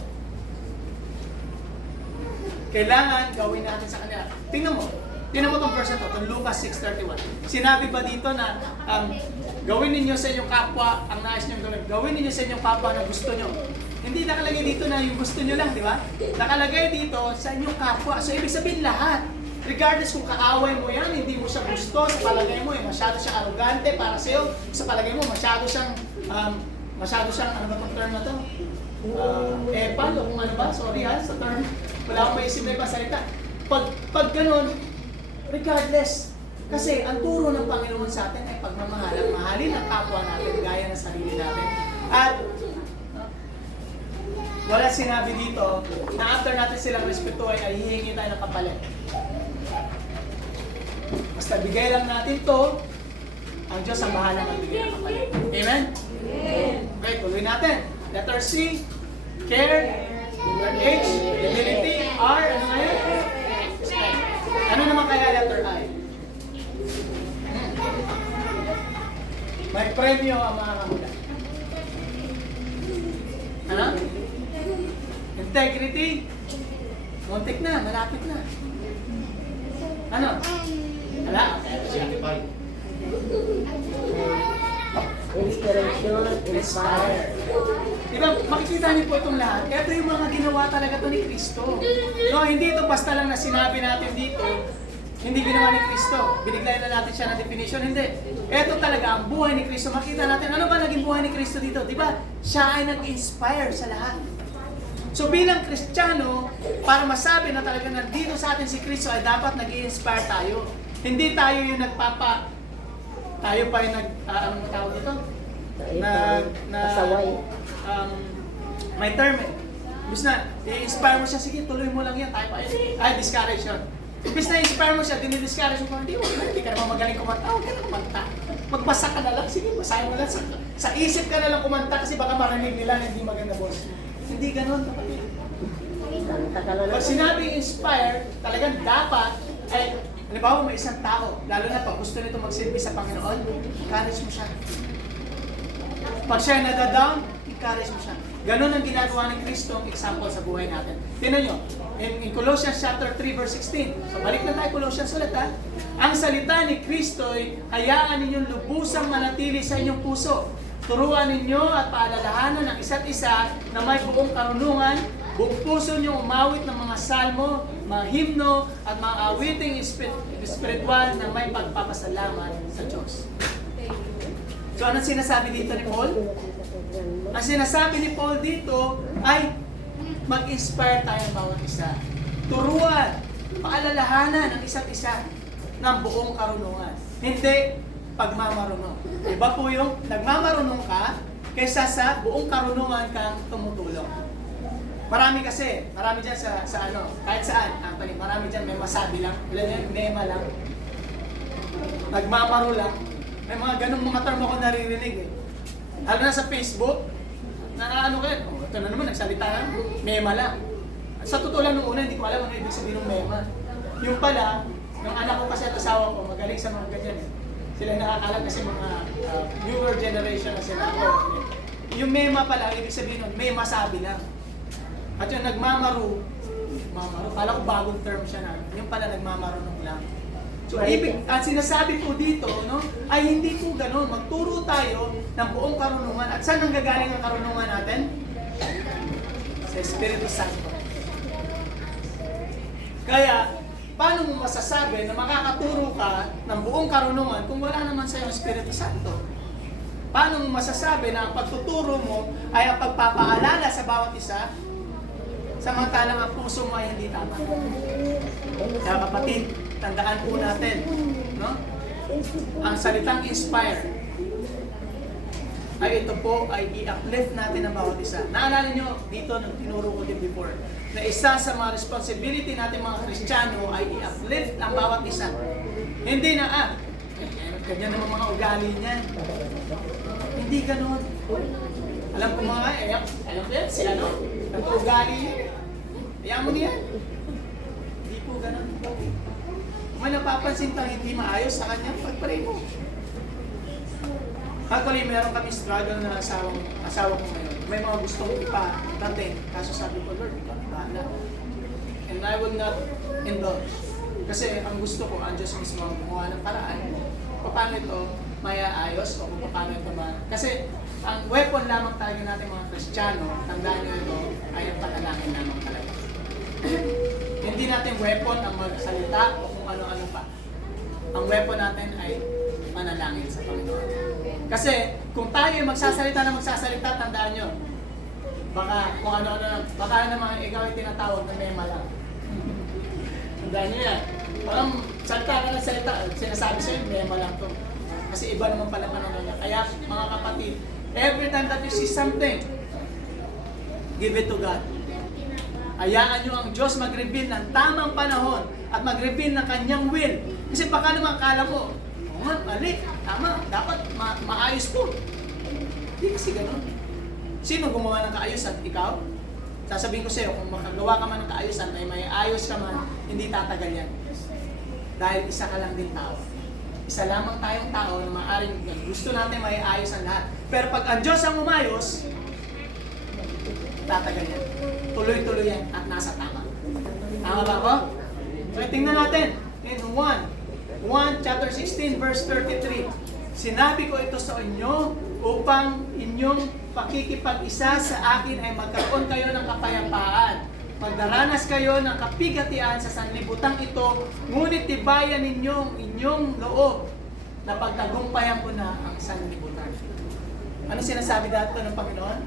Kailangan gawin natin sa kanila. Tingnan mo itong verse na ito, itong Lucas 6:31. Sinabi ba dito na gawin ninyo sa inyong kapwa ang nais nyo gawin? Gawin ninyo sa inyong kapwa na gusto nyo. Hindi nakalagay dito na yung gusto nyo lang, di ba? Nakalagay dito sa inyong kapwa. So, ibig sabihin lahat. Regardless kung kaaway mo yan, hindi mo siya gusto, sa palagay mo, masyado siyang arrogante para sa'yo, sa palagay mo, masyado siyang, ano ba itong term na ito? Epal, o kung ano ba? Sorry ha, sa term. Wala akong maisip na iba salita. Pag ganun, regardless, kasi ang turo ng Panginoon sa atin ay pagmamahalang, mahalin ang kapwa natin, gaya ng sarili natin. At wala sinabi dito na after natin silang respetuhin ay hihingi tayo ng kapalit. Basta bigay lang natin to, ang Diyos ang bahala magbigay ng kapalit. Amen? Okay, tuloy natin. Letter C, care. Letter H, humility. R, ano nga yun? Respect. Ano naman kaya letter I? May premyo ang mga kamula. Ano? Integrity. Muntik na, malapit na. Ano? Wala? Sanctify. Inspiration, inspire. Diba, makikita niyo po itong lahat. Ito yung mga ginawa talaga to ni Kristo. No, hindi ito basta lang na sinabi natin dito, hindi ginawa ni Kristo. Biniglayan na natin siya ng definition. Hindi. Ito talaga ang buhay ni Kristo. Makita natin, ano ba naging buhay ni Kristo dito? Diba, siya ay nag-inspire sa lahat. So bilang Kristiyano, para masabi na talaga nandito sa atin si Kristo ay dapat nag-i-inspire tayo. Hindi tayo yung tayo pa yung anong tawag dito? Pasaway. May term eh. Imbis na, i-inspire mo siya, sige, tuloy mo lang yan, tayo pa ay, discourage yun. Imbis na i-inspire mo siya, dinidiscourage mo, hindi ka naman magaling kumanta, huwag ka na kumanta. Magbasa ka na lang, sige, basahin mo lang. Sa isip ka na lang kumanta kasi baka marinig nila na hindi maganda boss. Hindi ganun, kapatid. Pag sinabi inspire, talagang dapat, ay, halimbawa may isang tao, lalo na pag gusto nito magsilbi sa Panginoon, encourage mo siya. Pag siya nada-down, encourage mo siya. Ganon ang ginagawa ng Kristo ang example sa buhay natin. Tingnan nyo, in Colossians chapter 3 verse 16. So balik na tayo Colossians ulit ha. Ang salita ni Kristo ay hayaan ninyong lubusang manatili sa inyong puso. Turuan ninyo at paalalahanan ang isa't isa na may buong karunungan, buong puso niyo umawit ng mga salmo, mga himno, at mga awiting espiritual na may pagpapasalamat sa Diyos. So anong sinasabi dito ni Paul? Ang sinasabi ni Paul dito ay mag-inspire tayo bawat isa. Turuan, paalalahanan ang isa't isa ng buong karunungan. Hindi pagmamarunong. Iba po yung nagmamarunong ka kaysa sa buong karunungan kang tumutulong. Marami dyan sa ano, kahit saan, actually, marami dyan may masabi lang, mema lang, nagmamaro lang. May mga ganung mga term ako naririnig eh. Lalo na sa Facebook, na ano kayo, oh, ito na naman, nagsalita na, mema lang. Sa totoo lang nung una, hindi ko alam ano ibig sabihin ng mema. Yung pala, yung anak ko kasi at asawa ko, magaling sa mga ganyan eh. Sila nakakalam kasi mga newer generation na sila ako. Yung mema pala, ibig sabihin nun, may masabi lang. At yung nagmamaro, kala ko bagong term siya na, yung pala nagmamarunong lang. So, at sinasabi po dito, no, ay hindi po ganun. Magturo tayo ng buong karunungan. At saan nanggagaling ang karunungan natin? Sa Espiritu Santo. Kaya, paano mo masasabi na makakaturo ka ng buong karunungan kung wala naman sa iyong Espiritu Santo? Paano mo masasabi na ang pagtuturo mo ay ang pagpapaalala sa bawat isa, samantalang ang puso mo ay hindi tama? Kaya kapatid, tandaan po natin, no? Ang salitang inspire ay ito po ay i-uplift natin ang bawat isa. Naalala nyo dito nung tinuro ko din before, na isa sa mga responsibility natin mga Kristiyano ay i-uplift ang bawat isa. Hindi na, ganyan naman mga ugali niyan. Hindi ganun. Alam ko mga, alam ko yan, si ano, nag-ugali yan. Ayaw mo niyan. Hindi po ganun. May napapansin kang hindi maayos sa kanya, pagpray mo. Actually, meron kami struggle na asawa ko ngayon. May mga gustong ipadating. Kaso sabi ko, Lord, ikaw ang bahala. And I will not indulge. Kasi ang gusto ko, ang Diyos mismo ang gumawa ng paraan. Paano ito maiaayos o kung paano ito Kasi ang weapon lamang tayo natin mga Kristiyano, tandaan nyo ito, ay ang panalangin lamang talaga. Hindi natin weapon ang magsalita o kung ano-ano pa. Ang weapon natin ay manalangin sa Panginoon. Kasi kung tayo ay magsasalita, tandaan nyo, baka kung ano-ano, baka naman ikaw ay tinatawag na mema lang. Tandaan nyo yan. Parang salita ka ng salita, sinasabi sa'yo, mema lang to. Kasi iba naman pala panahon niya. Kaya mga kapatid, every time that you see something, give it to God. Hayaan nyo ang Diyos mag-reveal ng tamang panahon at mag-reveal ng kanyang will. Kasi baka naman kala mo, mali, tama, dapat maayos to. Hindi kasi ganun. Sino gumawa ng kaayusan? Ikaw? Sasabihin ko sa'yo, kung makagawa ka man ng kaayusan, ay may ayos ka man, hindi tatagal yan. Dahil isa ka lang din tao. Isa lamang tayong tao na maaaring gusto natin may ayos ang lahat. Pero pag ang Diyos ang umayos, tatagal yan. Tuloy-tuloy yan at nasa tama. Tama ba ako? So tingnan natin. In 1 chapter 16 verse 33. Sinabi ko ito sa inyo upang inyong pakikipag-isa sa akin ay magkaroon kayo ng kapayapaan. Magdaranas kayo ng kapigatian sa sanlibutan ito, ngunit tibayan ninyong inyong loob na pagtagumpayan ko na ang sanlibutan. Ano sinasabi dito ng Panginoon?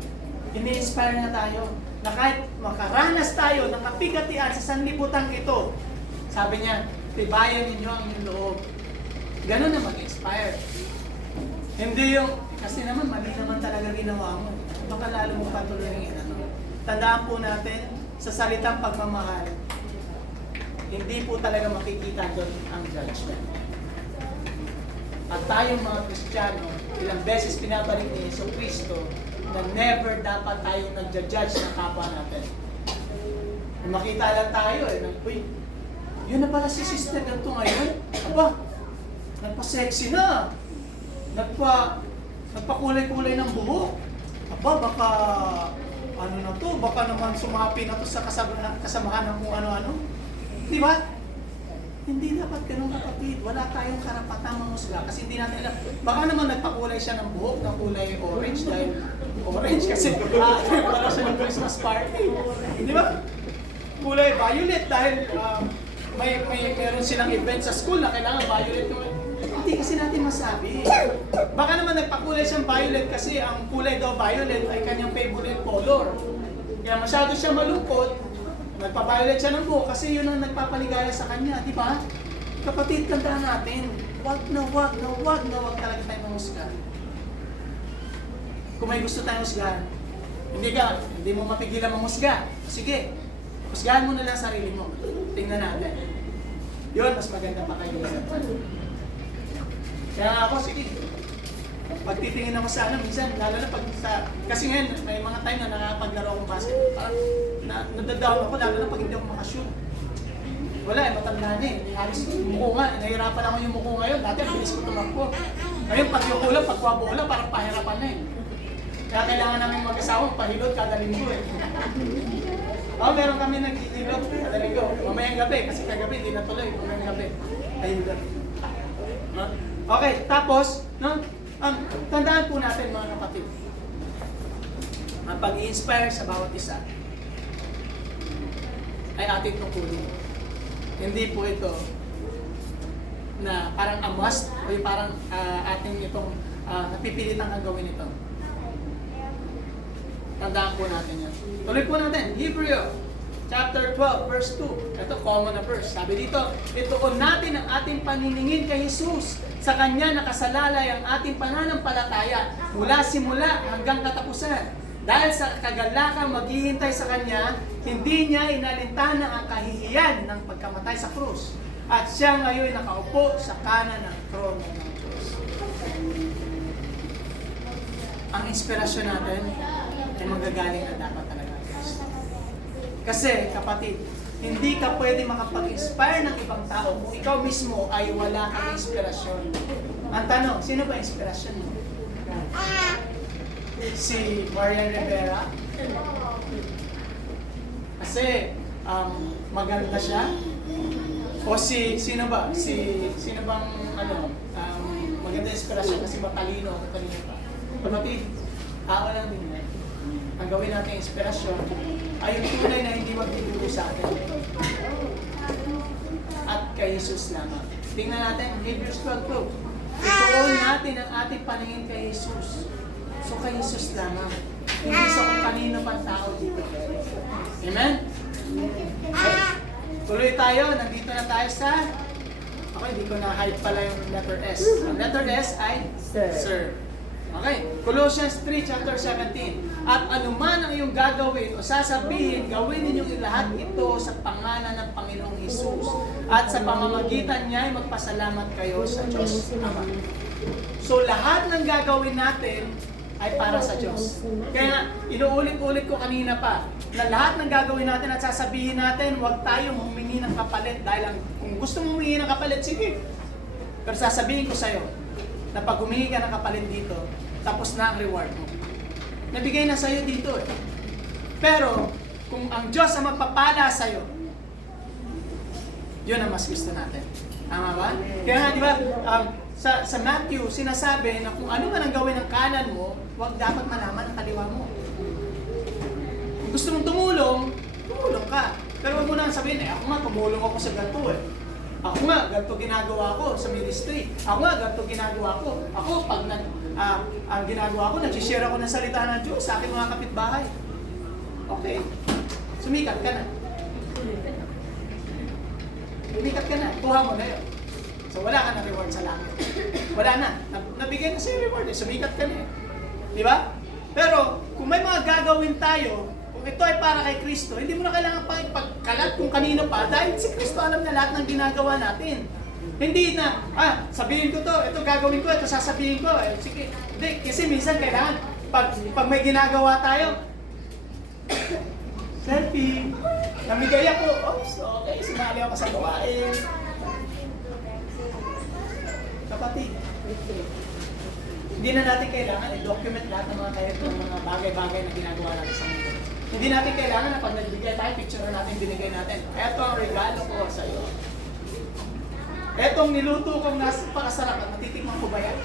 Ini-inspire na tayo na kahit makaranas tayo ng kapigatian sa sanlibutan ito, sabi niya, tibayan ninyo ang inyong loob. Ganun na mag-inspire. Hindi yung, kasi naman mali naman talaga ginawa mo. Baka lalo mo patuloy yung Tandaan po natin, sa salitang pagmamahal, hindi po talaga makikita doon ang judgment. At tayong mga Kristiyano, ilang beses pinabalik ni Yesu Cristo na never dapat tayong nagja-judge ng kapwa natin. Kung makita lang tayo, uy, yun na pala si sister ganito ngayon. Aba, nagpa-sexy na. Nagpa-kulay-kulay ng buhok. Aba, baka ano na to, baka naman sumapi na to sa kasamahan ng kung ano-ano. Di ba? Hindi dapat ganun, kapatid. Wala tayong karapatang manghusga kasi hindi natin alam. Baka naman nagpakulay siya ng buhok ng kulay orange dahil orange kasi para siya ng Christmas party. Di ba? Kulay violet dahil meron silang event sa school na kailangan violet yung... Hindi kasi natin masabi. Baka naman nagpakulay siyang violet kasi ang kulay daw violet ay kanyang favorite color. Kaya masyado siya malungkot, nagpa-violet siya ng buhok kasi yun ang nagpapaligaya sa kanya, di ba? Kapatid, tandaan natin, wag na wag talaga tayong mahusga. Kung may gusto tayong husgahan, hindi mo mapigilan mahusga. Sige, husgahan mo na lang sarili mo. Tingnan natin. Yun, mas maganda pa kayo. Kaya ako, sige, pagtitingin ako sa minsan, lalo na pag sa, kasi ngayon, may mga time na nakapaglaro akong basketball, parang nadadown ako, lalo na pag hindi ako makashoot. Wala, matanda na eh. Halos umuko nga, nahihirapan ako yung umuko ngayon, dati ang bilis ko tumakbo. Ngayon, pag yung kulang, pag kwabola, parang pahirapan na eh. Kaya kailangan namin mag-asawang pahilot kada linggo eh. Meron kami naghihilot kada linggo. Mamayang gabi, kasi kagabi hindi natuloy, mamayang gabi. Ayun. Okay, tapos, tandaan po natin mga kapatid, ang pag-i-inspire sa bawat isa ay ating tungkulin. Hindi po ito na parang a must o yung parang ating itong napipilitang ang gawin ito. Tandaan po natin yan. Tuloy po natin, Hebrew chapter 12, verse 2. Ito, common na verse. Sabi dito, ituon natin ang ating paniningin kay Jesus. Sa Kanya nakasalalay ang ating pananampalataya mula simula hanggang katapusan. Dahil sa kagalakang maghihintay sa Kanya, hindi niya inalintana ang kahihiyan ng pagkamatay sa krus. At siya ngayon nakaupo sa kanan ng trono ng Diyos. Ang inspirasyon natin ay manggagaling na dapat talaga. Kasi, kapatid, hindi ka pwede makapag-inspire ng ibang tao kung ikaw mismo ay wala kang inspirasyon. Ang tanong, sino ba inspirasyon mo? Si Marian Rivera? Kasi, maganda siya? O sino ba? Sino bang, maganda inspirasyon kasi matalino pa? Kapatid, tao lang din yan. Ang gawin natin inspirasyon ay yung tunay na hindi magtuturo sa atin. At kay Jesus lamang. Tingnan natin, Hebrews 12. Ituon natin ang ating paningin kay Jesus. So kay Jesus lamang. Hindi sa kung kanino pang tao dito. Amen? Okay. Tuloy tayo, nandito na tayo sa... Okay, hindi ko na-hide pala yung letter S. Ang letter S ay Sir. Okay, Colossians 3, chapter 17. At anuman ang iyong gagawin o sasabihin, gawin ninyong lahat ito sa pangalan ng Panginoong Hesus. At sa pamamagitan niya ay magpasalamat kayo sa Diyos Ama. So lahat ng gagawin natin ay para sa Diyos. Kaya nga, inuulit-ulit ko kanina pa, na lahat ng gagawin natin at sasabihin natin, huwag tayong humingi ng kapalit. Dahil kung gusto mong humingi ng kapalit, sige. Pero sasabihin ko sa'yo, na pag humingi ka ng kapalit dito, tapos na ang reward mo. Nabigay na sa'yo dito eh. Pero, kung ang Diyos ang magpapala sa'yo, yun ang mas gusto natin. Tama ba? Kaya nga, di ba, sa Matthew, sinasabi na kung ano man ang gawin ng kanan mo, huwag dapat malaman ang kaliwa mo. Kung gusto mong tumulong ka. Pero huwag mo na sabihin, ako nga, tumulong ako sa ganito eh. Ako nga, ganito ginagawa ko sa ministry. Ako nga, ganito ginagawa ko. Ako, pag ang ginagawa ko, nag-share ako ng salita ng Diyos sa aking mga kapitbahay. Okay. Sumikat ka na. Sumikat ka na. Kuha mo na yun. So, wala ka na reward sa langit. Wala na. Nabigay na sa'yo reward. Sumikat ka na eh. Di ba? Pero, kung may mga gagawin tayo, kung ito ay para kay Kristo, hindi mo na kailangan pa ipagkalat kung kanino pa dahil si Kristo alam na lahat ng ginagawa natin. Hindi na, sabihin ko to, ito gagawin ko, ito sasabihin ko. Sige. Hindi, kasi minsan kailangan, pag may ginagawa tayo, selfie, namigay ako, oops, okay, sumali ako sa gawain. Kapatid, hindi na natin kailangan i-document lahat ng mga bagay-bagay na ginagawa natin sa mundo. Hindi natin kailangan na pag nagbigay tayo, picture na natin, binigay natin. Ito ang regalo ko sa iyo. Etong niluto kong napakasarap at natitikman ko ba yan?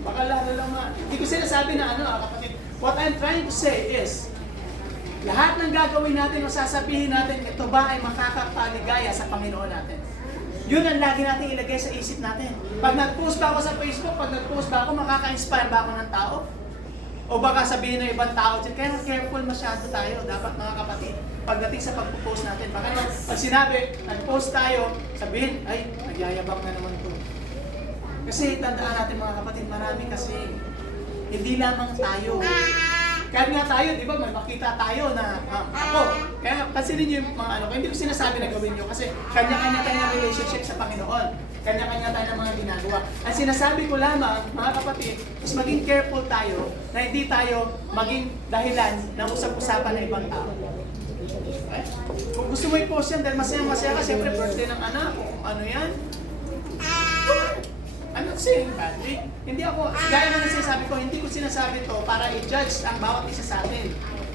Baka lalo lang hindi ko sinasabi na kapatid. What I'm trying to say is, lahat ng gagawin natin o sasabihin natin, ito ba ay makakapaligaya sa Panginoon natin? Yun ang lagi natin ilagay sa isip natin. Pag nag-post ba ako sa Facebook, pag nag-post ba ako, makaka-inspire ba ako ng tao? O baka sabihin ng ibang tao, kaya careful masyado tayo, dapat mga kapatid. Pagdating sa pag-post natin, baka naman, pag sinabi, nag-post tayo, sabihin, ay, nagyayabang na naman to. Kasi tandaan natin mga kapatid, marami kasi, hindi lamang tayo. Kahit nga tayo, di ba, may makita tayo na ako. Kaya pansinin niyo yung mga hindi ko sinasabi na gawin niyo kasi kanya-kanya tayo ng relationship sa Panginoon. Kanya-kanya tayo ng mga ginagawa. Ang sinasabi ko lamang, mga kapatid, is maging careful tayo na hindi tayo maging dahilan ng usap-usapan ng ibang tao. Okay? Kung gusto mo i-post yan dahil masaya-masaya ka, siyempre birthday ng anak o kung ano yan. I'm not saying badly. Hindi ako, gaya ng sinasabi ko, hindi ko sinasabi to para i-judge ang bawat isa sa atin.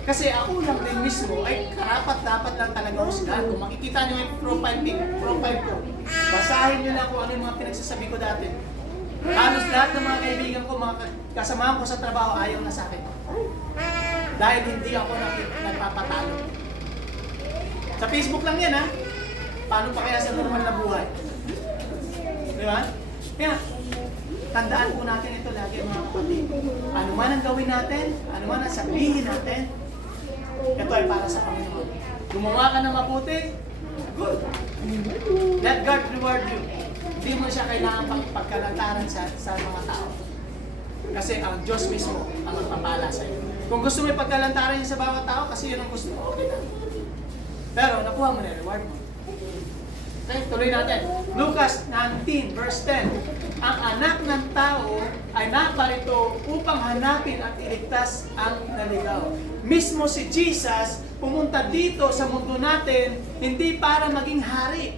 Kasi ako lang din mismo ay karapat-dapat lang talaga husgahan. Kung makikita nyo yung profile ko, basahin nyo lang kung ano yung mga pinagsasabi ko dati. Halos lahat ng mga kaibigan ko, mga kasamahan ko sa trabaho, ayaw na sa akin. Dahil hindi ako nagpapatalo. Sa Facebook lang yan, ha? Paano pa kaya sa normal na buhay? Di ba? Kaya, tandaan po natin ito lagi mga kapatid. Ano man ang gawin natin, ano man ang sabihin natin, ito ay para sa Panginoon. Gumawa ka na mabuti, good. Let God reward you. Hindi mo siya kailangan pagkalantaran sa mga tao. Kasi ang Diyos mismo ang magpapala sa iyo. Kung gusto mo ipagkalantaran niya sa bawat tao, kasi yun ang gusto mo, okay na. Pero nakuha mo na reward mo. Okay, tuloy natin. Lucas 19, verse 10. Ang anak ng tao ay naparito upang hanapin at iligtas ang naligaw. Mismo si Jesus pumunta dito sa mundo natin hindi para maging hari.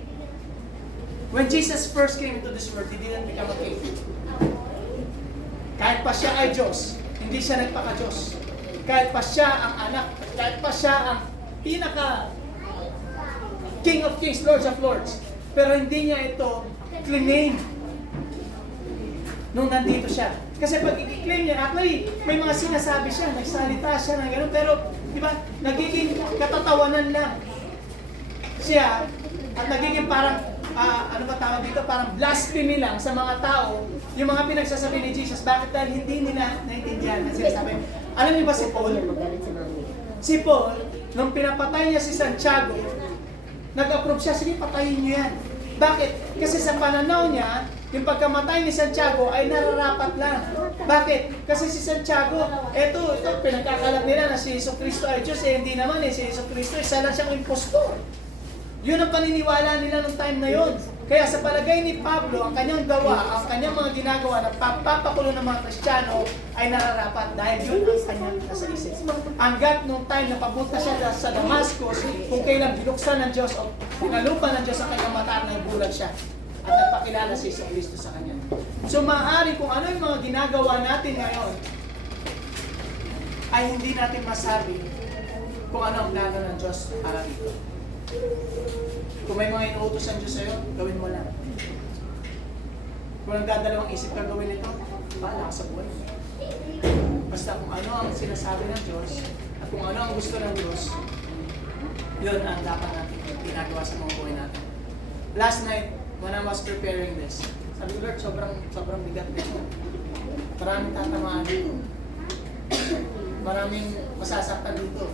When Jesus first came into this world, He didn't become a king. Kahit pa siya ay Diyos, hindi siya nagpaka-Diyos. Kahit pa siya ang anak, kahit pa siya ang pinaka King of Kings, Lords of Lords. Pero hindi niya ito claim nung nandito siya. Kasi pag i-claim niya, actually, may mga sinasabi siya, nagsalita siya ng gano'n, pero, di ba, nagiging katatawanan lang siya at nagiging parang, ano ba tawag dito, parang blasphemy lang sa mga tao, yung mga pinagsasabi ni Jesus. Bakit? Dahil hindi nila naintindihan ang sinasabi. Alam niyo ba si Paul? Si Paul, nung pinapatay niya si Santiago, nag-approve siya, sige, patayin niyo yan. Bakit? Kasi sa pananaw niya, yung pagkamatay ni Santiago ay nararapat lang. Bakit? Kasi si Santiago, ito pinagkakalat nila na si Jesucristo ay Diyos, hindi naman si Jesucristo, isa lang siyang impostor. Yun ang paniniwala nila nung time na yun. Kaya sa palagay ni Pablo, ang kanyang gawa, ang kanyang mga ginagawa na pagpapakulo ng mga Kristiyano ay nararapat dahil yun ang kanyang nasa isip. Hanggat nung time na papunta siya sa Damascus, kung kailan binuksan ng Diyos o pinalupan ng Diyos ang kanyang mata, nagbulag siya at nagpakilala si Jesucristo sa kanya. So maaari kung ano yung mga ginagawa natin ngayon, ay hindi natin masabi kung ano ang plano ng Diyos para dito. Kung may mga inuutos ang Diyos sa'yo, gawin mo lang. Kung nagdadalawang isip ka gawin ito, bahala ka sa buhay. Basta kung ano ang sinasabi ng Diyos at kung ano ang gusto ng Diyos, yun ang dapat natin ginagawa sa mga buhay natin. Last night, when I was preparing this, sabi ko, Lord, sobrang bigat nito. Maraming tatamaan dito. Maraming masasaktan dito.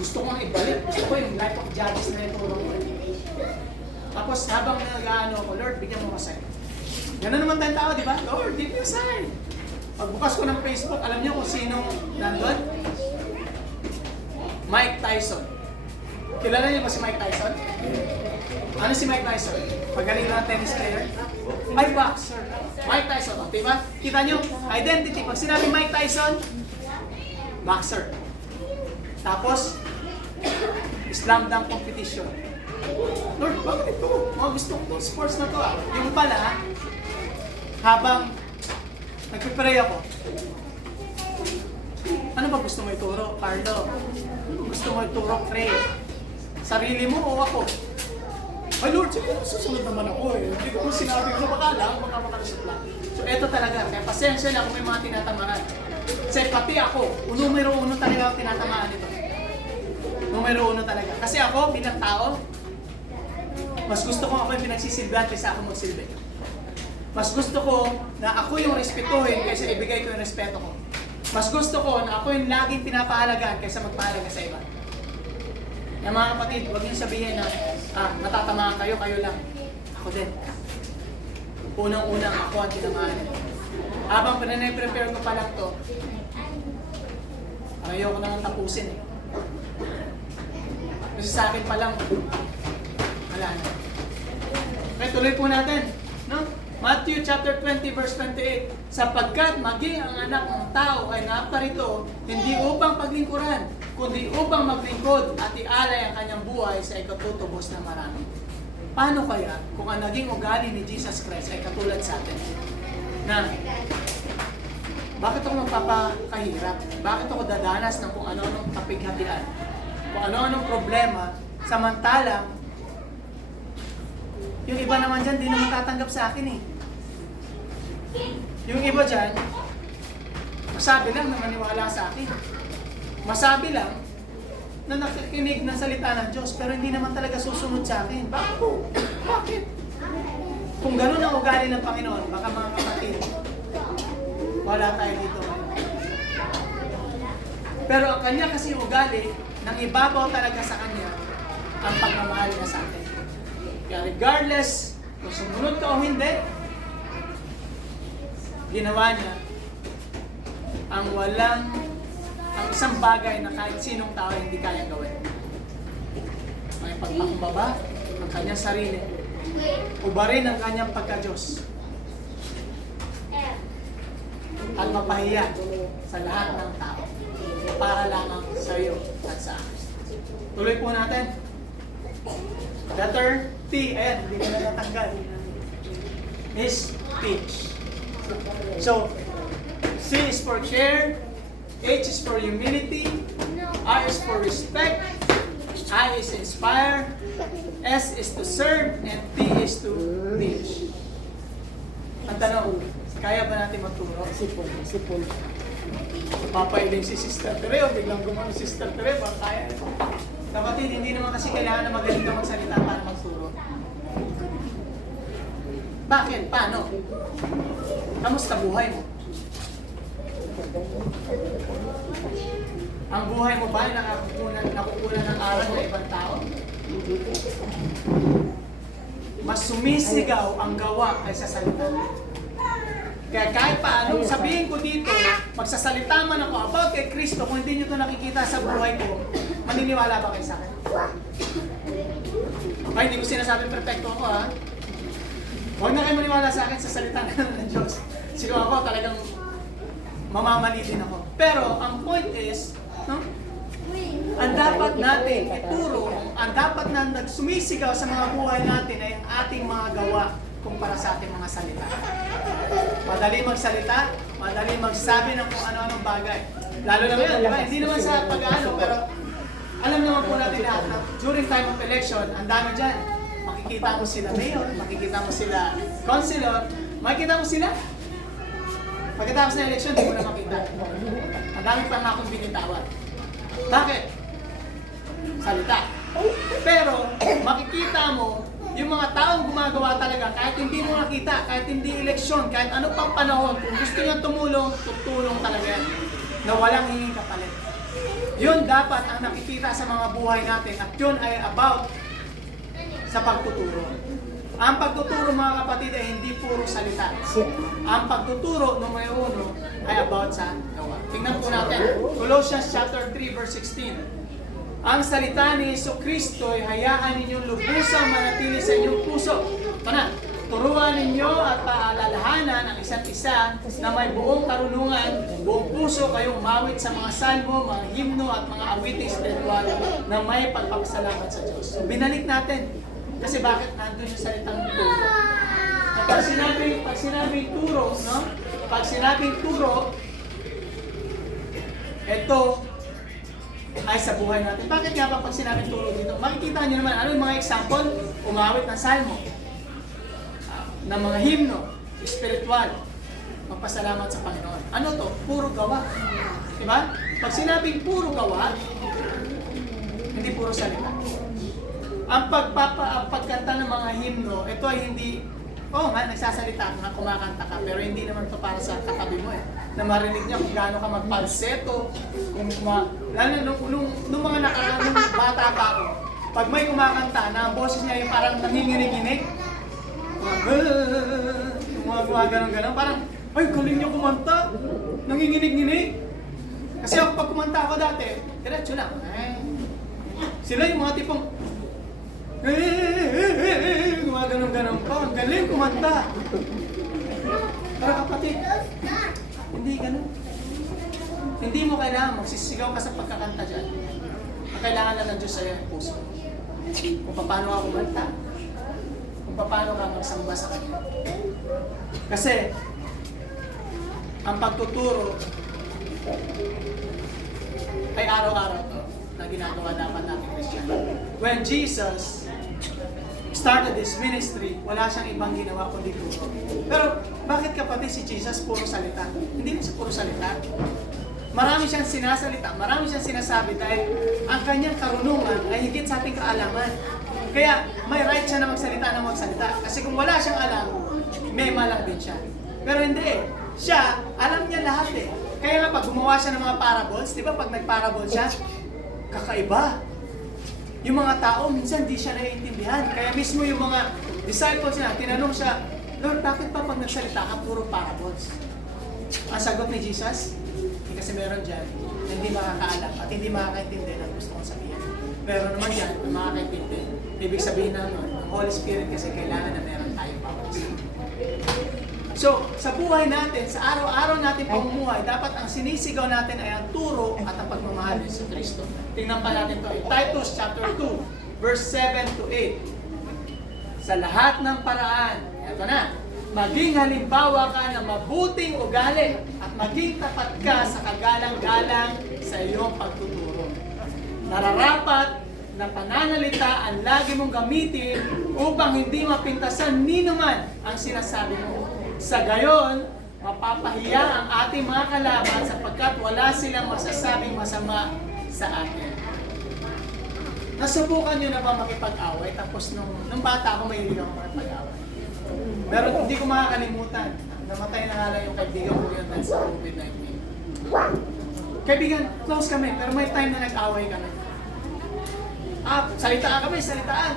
Gusto kong ibalik. Gusto ko yung life of Jabez na ito. Tapos habang nag-ano ko, Lord, bigyan mo ka sign. Ganun naman tayong tao, di ba? Lord, give me a sign. Pagbukas ko ng Facebook, alam niyo kung sino nandun? Mike Tyson. Kilala niyo ba si Mike Tyson? Ano si Mike Tyson? Magaling na tennis player? Ay, boxer. Mike Tyson, o, diba? Kita niyo, identity. Pag sinabi Mike Tyson, boxer. Tapos, slam dunk competition. Lord, bakit ito? Mga gusto ko sports na to. Yung pala, habang Nagpipray ako. Ano ba gusto mo ituro, Carlo? Gusto mo ituro, pray? Sarili mo o ako? Ay Lord, sige, susunod naman ako eh. Hindi ko sinabi ko, baka lang, baka makalusot lang. So eto talaga, kaya pasensya na kung may mga tinatamaan. Kasi pati ako, numero uno talaga ako tinatamaan ito. Numero uno talaga. Kasi ako, bilang tao, mas gusto ko ako yung pinagsisilbihan kaysa ako magsilbi. Mas gusto ko na ako yung respetuhin kaysa ibigay ko yung respeto ko. Mas gusto ko na ako yung laging pinapahalagaan kaysa magpahalaga sa iba. Yung mga kapatid, huwag niyo sabihin na matatamaan kayo, kayo lang. Ako din. Unang-unang ako ang tinamaan. Habang pinag-prepare ko pa lang to, ayoko nang tapusin eh. Kasi sa akin pa lang, wala na. Okay, tuloy po natin. No? Matthew chapter 20 verse 28. Sapagkat maging ang anak ng tao ay naparito, hindi upang paglingkuran, kundi upang maglingkod at ialay ang kanyang buhay sa ikatutubos ng marami. Paano kaya kung ang naging ugali ni Jesus Christ ay katulad sa atin? Na, bakit ako magpapakahirap? Bakit ako dadanas ng kung ano-anong kapighatian? Kung ano-anong problema, samantalang yung iba naman dyan, di naman tatanggap sa akin eh. Yung iba dyan, masabi lang na maniwala sa akin. Masabi lang na nakikinig ng salita ng Diyos, pero hindi naman talaga susunod sa akin. Bakit? Kung ganun ang ugali ng Panginoon, baka mga kapatid, wala tayo dito. Pero ang kanya kasi ugali, nang ibabaw talaga sa kanya, ang pagmamahal niya sa atin. Kaya regardless kung sumunod ka o hindi, ginawa niya ang isang bagay na kahit sinong tao hindi kaya gawin. May pagpakumbaba ng kanyang sarili, ubarin ang kanyang pagka-Diyos, at mapahiya sa lahat ng tao para lamang sa iyo at sa akin. Tuloy po natin. Letter T, ayan, hindi ko na natanggal, is teach. So, C is for share, H is for humility, R is for respect, I is inspire, S is to serve, and T is to teach. Ang tanong, kaya ba natin magturo? Sipon. Papailing si Sister Tere o biglang gumano si Sister Tere, baka kaya. Kapatid, hindi naman kasi kailangan na magaling ka magsalita para magturo. Bakit? Paano? Kamusta buhay mo? Ang buhay mo ba ay nakukunan ng aral ng ibang tao? Mas sumisigaw ang gawa kaysa salita. Kaya kahit paano, sabihin ko dito, magsasalita man ako about kay Kristo, kung hindi nyo ito nakikita sa buhay ko, maniniwala ba kayo sa akin? Okay, hindi ko sinasabing perfecto ako ha. Huwag na kayo maniwala sa akin sa salita ng Diyos. Siguro ako talagang mamamali din ako. Pero ang point is, no? Ang dapat natin ituro, ang dapat na nagsumisigaw sa mga buhay natin ay ang ating mga gawa kumpara sa ating mga salita. Madali magsalita, madali magsabi ng kung ano-anong bagay. Lalo na ngayon, di ba? Hindi naman sa pag-ano, pero alam naman po natin lahat na during time of election, ang dami dyan. Makikita mo sila mayor, makikita mo sila councilor, makikita mo sila. Pagkatapos ng election, di mo na makita. Ang dami pang akong binitawan. Bakit? Salita. Pero, makikita mo, yung mga taong gumagawa talaga, kahit hindi mo nakita, kahit hindi eleksyon, kahit ano pang panahon, kung gusto nyo tumulong, tutulong talaga yan. Na walang hinging kapalit. Yun dapat ang nakikita sa mga buhay natin at yun ay about sa pagtuturo. Ang pagtuturo mga kapatid ay hindi puro salita. Ang pagtuturo numero 1 ay about sa gawa. Tingnan po natin. Colossians chapter 3 verse 16. Ang salita ni Jesucristo ay hayaan ninyong lubusang manatili sa inyong puso. Ito na. Turuan ninyo at paalalahanan ang isa't isa na may buong karunungan, buong puso kayong mawit sa mga salmo, mga himno at mga awiting spiritual na may pagpapasalamat sa Diyos. So, binalik natin. Kasi bakit nandun yung salitang turo? Pag sinabing turo, no? pag sinabing turo, ito ay sa buhay natin. Bakit nga ba pag sinabing turo dito? Makikita nyo naman, ano yung mga example? Umawit ng salmo, ng mga himno, spiritual, magpasalamat sa Panginoon. Ano to? Puro gawa. Diba? Pag sinabing puro gawa, hindi puro salita. Ang pagkanta ng mga himno, ito ay hindi, nagsasalita ka, kumakanta ka, pero hindi naman ito para sa katabi mo na marinig niya kung gaano ka magpalseto, lalo nung mga nung bata pa ako, pag may kumakanta na ang boses niya yung parang nanginginig-inig, mga ganon-ganon, parang, ay, galing niya kumanta, nanginginig-inig. Kasi ako pag kumanta ako dati, diretso lang. Sila yung mga tipong, mga ganon-ganon pa, ang galing kumanta. Pero kapatid, hindi ganun. Hindi mo kailangan magsisigaw ka sa pagkakanta dyan. Ang kailangan lang ng Diyos sa'yo ay puso. Kung paano ka kumanta. Kung paano ka magsamba sa Kanya. Kasi, ang pagtuturo ay araw-araw to na ginagawa dapat natin Kristiyano. When Jesus started this ministry, wala siyang ibang ginawa kundi turo. Pero bakit kapatid si Jesus puro salita? Hindi na siya puro salita. Marami siyang sinasalita, marami siyang sinasabi dahil ang kanyang karunungan ay higit sa ating kaalaman. Kaya may right siya na magsalita. Kasi kung wala siyang alam, may malang din siya. Pero hindi siya, alam niya lahat eh. Kaya nga pag gumawa siya ng mga parables, di ba pag nag-parable siya, kakaiba. Yung mga tao, minsan di siya naiintindihan. Kaya mismo yung mga disciples niya, tinanong siya, Lord, bakit pa pag nagsalita ka, puro parables? Ang sagot ni Jesus, kasi meron dyan na hindi makakaalam at hindi makakaintindi ng gusto kong sabihin. Pero naman dyan, na makakaintindi. Ibig sabihin na ang Holy Spirit kasi kailangan na meron tayong powers. So, sa buhay natin, sa araw-araw natin pamumuhay, dapat ang sinisigaw natin ay ang turo at ang pagmamahal ni Kristo. Tingnan pa natin ito. Titus chapter 2, verse 7 to 8. Sa lahat ng paraan, ito na, maging halimbawa ka ng mabuting ugali at maging tapat ka sa kagalang-galang sa iyong pagtuturo. Nararapat na pananalita ang lagi mong gamitin upang hindi mapintasan ninuman ang sinasabi mo. Sa gayon, mapapahiya ang ating mga kalaban sapagkat wala silang masasabing masama sa atin. Nasubukan nyo na ba makipag-away? Tapos nung bata ako, mahilig ako makipag-away. Pero hindi ko makakalimutan. Namatay na nga lang yung kaibigan ko yun dahil sa COVID-19. Kaibigan, close kami, pero may time na nag-away kami. Salitaan kami, salitaan.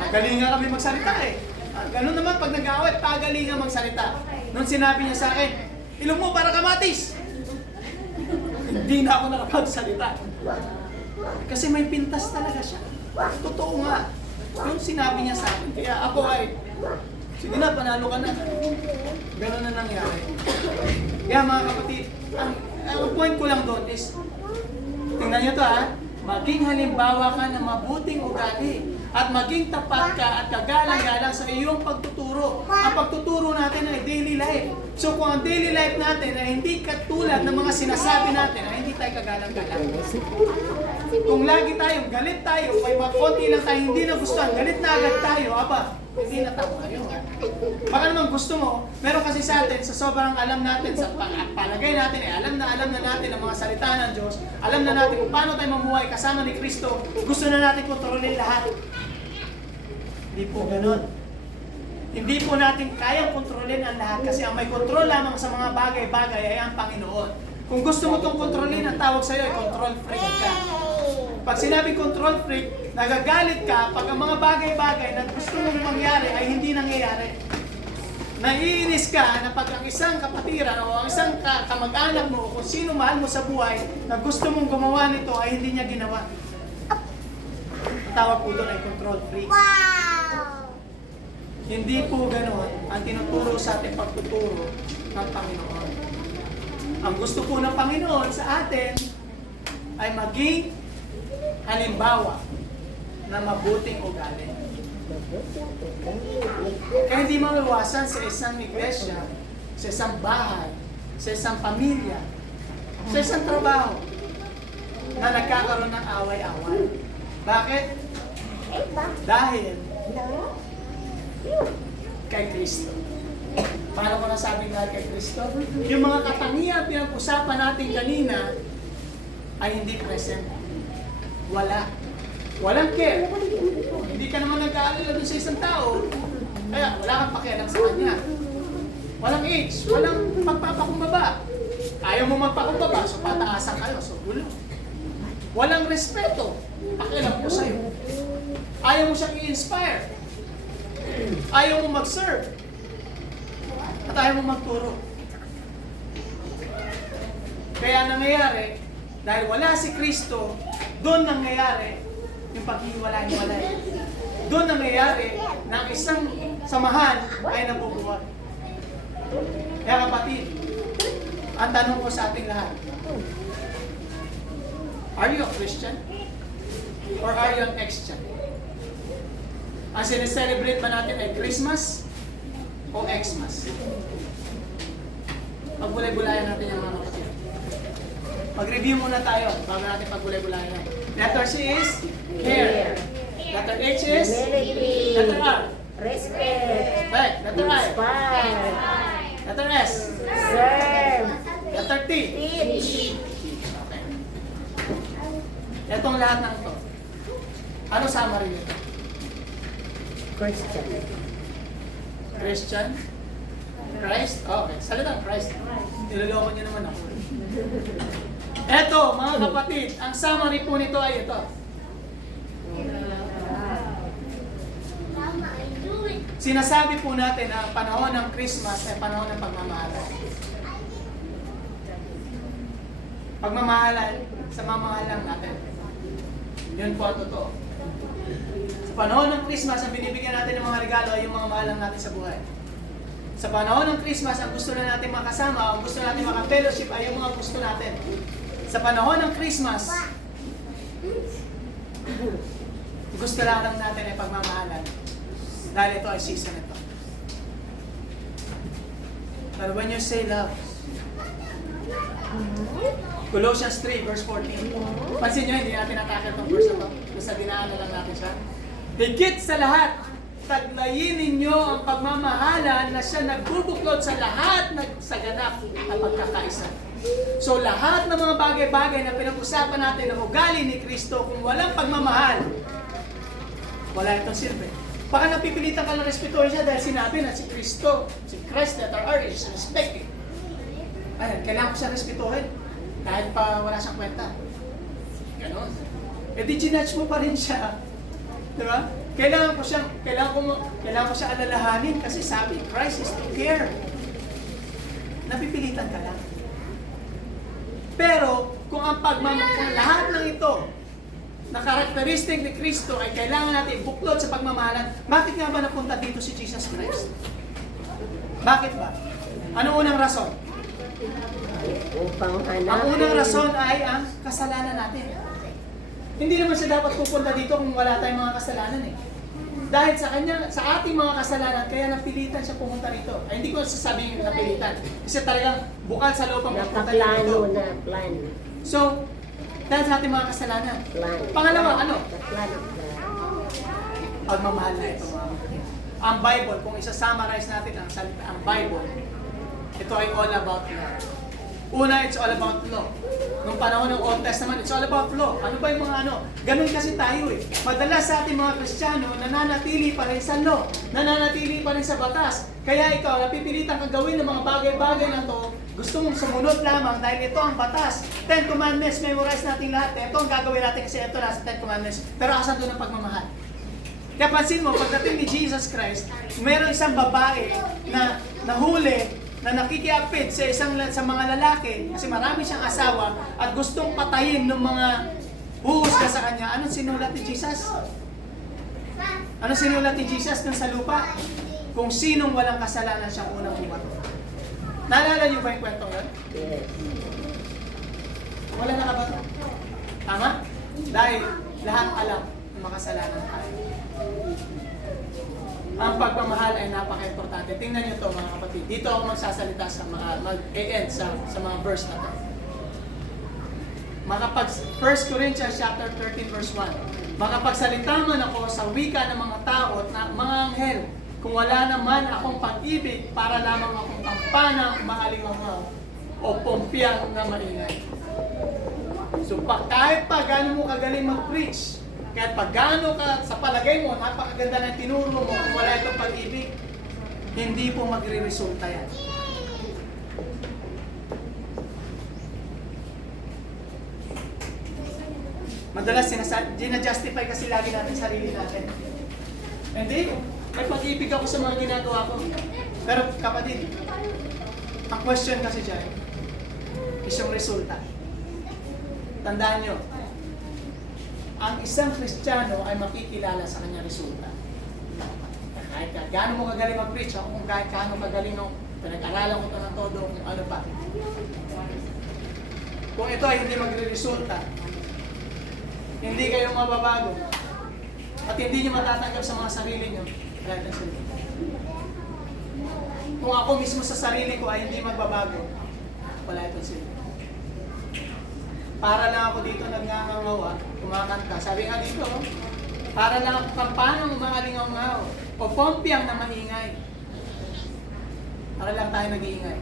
Magalingan kami magsalita eh. Ganun naman pag nag-away, pagalingan magsalita. Nung sinabi niya sa akin, ilong mo para kamatis. Hindi na ako nakapagsalita. Kasi may pintas talaga siya. Totoo nga. Yung sinabi niya sa akin. Kaya ako ay, sige na, panalo ka na. Ganun na nangyari. Kaya mga kapatid, ang point ko lang doon is, tingnan niyo to maging halimbawa ka ng mabuting ugali at maging tapat ka at kagalang-galang sa iyong pagtuturo. Ang pagtuturo natin ay daily life. So kung ang daily life natin ay hindi katulad ng mga sinasabi natin, ay hindi tayo kagalang-galang. Kung lagi tayong galit tayo, may mga konti lang tayo hindi nagustuhan, galit na agad tayo, hindi na tama yun. Baka naman gusto mo, meron kasi sa atin, sa sobrang alam natin, sa palagay natin, alam na natin ang mga salita ng Diyos, alam na natin kung paano tayo mamuhay kasama ni Kristo, gusto na natin kontrolin lahat. Hindi po ganun. Hindi po natin kayang kontrolin ang lahat kasi ang may kontrol lamang sa mga bagay-bagay ay ang Panginoon. Kung gusto mo itong kontrolin, ang tawag sa'yo ay control freak ka. Pag sinabing control freak, nagagalit ka pag ang mga bagay-bagay na gusto mong mangyari ay hindi nangyayari. Naiinis ka na pag ang isang kapatiran o ang isang kamag-anak mo o kung sino mahal mo sa buhay na gusto mong gumawa nito ay hindi niya ginawa. Ang tawag po doon ay control freak. Hindi po ganoon ang tinuturo sa ating pagtuturo ng Panginoon. Ang gusto po ng Panginoon sa atin ay maging halimbawa na mabuting ugali. Kaya hindi maiwasan sa isang iglesia, sa isang bahay, sa isang pamilya, sa isang trabaho, na nagkakaroon ng away-away. Bakit? Dahil kay Kristo. Paano ko nasabing dahil kay Kristo? Yung mga katangian pinag-usapan natin kanina ay hindi present. Wala. Walang care. Hindi ka naman nag-aalala dun sa isang tao, kaya wala kang pakialam sa kanya. Walang age, walang pagpapakumbaba. Ayaw mo magpakumbaba, so pataasan kayo, so gulo. Walang respeto, pakialam ko sa'yo. Ayaw mo siyang i-inspire. Ayaw mo mag-serve. At ayaw mo magturo. Kaya nangyayari, dahil wala si Kristo, doon nangyayari yung paghiwalay-hiwalay. Doon nangyayari na ang isang samahan ay nabubuhat. Kaya kapatid, ang tanong ko sa ating lahat, are you a Christian? Or are you an ex-Christian? Ang sineselebrate ba natin ay Christmas o Xmas? Pagbulay-bulayan natin yung mga kapatid. Mag-review muna tayo bago natin pagbulay-bulayan yan. Letter C is care. Letter H is letter R. Respect. Right. Letter I. Inspire. Letter S. Serve. Letter T. Teach. Okay. Itong lahat ng ito. Ano summary nito? Christian. Christian? Christ? Okay. Salitang Christ. Niloloko niyo naman ako. Eto, mga kapatid, ang summary po nito ay ito. Sinasabi po natin na ang panahon ng Christmas ay panahon ng pagmamahalan. Pagmamahalan sa mamahalang natin. Yun po ang totoo. Sa panahon ng Christmas, ang binibigyan natin ng mga regalo ay yung mga mahalang natin sa buhay. Sa panahon ng Christmas, ang gusto na natin makasama, ang gusto natin maka-fellowship ay yung mga gusto natin. Sa panahon ng Christmas, gusto lang natin ay pagmamahalan. Dahil ito ay season ito. But when you say love, Colossians 3 verse 14. Pansin nyo, hindi natin natakil itong verse na ito. Basta dinaan na lang natin siya. Higit sa lahat, taglayin ninyo ang pagmamahalan na siya nagbubuklod sa lahat ng saganap at pagkakaisa. So lahat ng mga bagay-bagay na pinag-usapan natin ng ugali ni Kristo, kung walang pagmamahal, wala itong silbi. Baka napipilitan ka lang respetuhin siya dahil sinabi na si Kristo, si Christ letter R is respected. Ayan, kailangan ko siya respetuhin kahit pa wala siyang kwenta. Ganon. Eh di ginudge mo pa rin siya. Diba? Kailangan ko siya alalahanin kasi sabi, Christ is to care. Napipilitan ka lang. Pero, kung ang kung lahat ng ito na karakteristik ni Kristo ay kailangan natin ibuklod sa pagmamahalan, bakit nga ba napunta dito si Jesus Christ? Bakit ba? Anong unang rason? Upang hanapin. Ang unang rason ay ang kasalanan natin. Hindi naman siya dapat pupunta dito kung wala tayong mga kasalanan eh. Dahil sa kanya, sa ating mga kasalanan, kaya napilitan siya pumunta rito. Ay, hindi ko sasabing napilitan. Kasi talagang bukal sa loob ang pupunta dito. Nakaplano na plan. So, dahil sa ating mga kasalanan. Plan. Pangalawa, ano? Plan. Pagmamahal na ito mga kapatid. Ang Bible, kung isa-summarize natin ang salita, ang Bible, ito ay all about love. Una, it's all about law. Nung panahon ng Old Testament, it's all about law. Ano ba yung mga ano? Ganun kasi tayo eh. Madalas sa ating mga Kristiyano, nananatili pa rin sa law. Nananatili pa rin sa batas. Kaya ikaw, napipilitan kang gawin ng mga bagay-bagay na to, gusto mong sumunod lamang dahil ito ang batas. 10 Commandments, memorize natin lahat. Ito ang gagawin natin kasi ito nasa 10 Commandments. Pero asan doon ang pagmamahal? Kaya pansin mo, pagdating ni Jesus Christ, mayroong isang babae na nahuli na nakikiapit sa mga lalaki kasi marami siyang asawa at gustong patayin ng mga huhusga sa kanya. Anong sinulat ni Jesus? Anong sinulat ni Jesus dun sa lupa? Kung sinong walang kasalanan siyang unang bumato. Naalala niyo ba yung kwentong yun? Yes. Wala nakabato. Tama? Dahil lahat alam na makasalanan tayo. ang pagmamahal ay napaka-importante. Tingnan niyo to mga kapatid. Dito ako magsasalita sa mag-end sa mga verse na to. Makapag 1 Corinthians chapter 13 verse 1. Makapagsalita man ako sa wika ng mga tao at mga anghel, kung wala naman akong pag-ibig, para lamang akong kampanang maalingaw o pompiyang na maingay. So kahit pa gaano mo kagaling mag-preach, kahit pa gaano ka sa palagay mo, napakaganda ng tinuro mo, kung wala itong pag-ibig, hindi po magre-resulta yan. Madalas gina-justify kasi lagi natin sarili natin. Hindi, may pag-ibig ako sa mga ginagawa ko. Pero kapatid, ang question kasi dyan, is yung resulta. Tandaan nyo, ang isang Kristiyano ay makikilala sa kanyang resulta. Kahit gaano mo kagaling mag-preach, ako kung kahit gaano kagaling nung pinag-aralan ko ito ng todo, kung ano pa. Kung ito ay hindi magre-resulta, hindi kayo mababago, at hindi nyo matatanggap sa mga sarili nyo, kahit ang sarili. Kung ako mismo sa sarili ko ay hindi magbabago, wala itong sila. Para lang ako dito nagngangawa, kumakanta. Sabi nga dito, para lang ako kampanang umaalingaw-ngaw o pompiyang na maingay. Para lang tayo nag-iingay.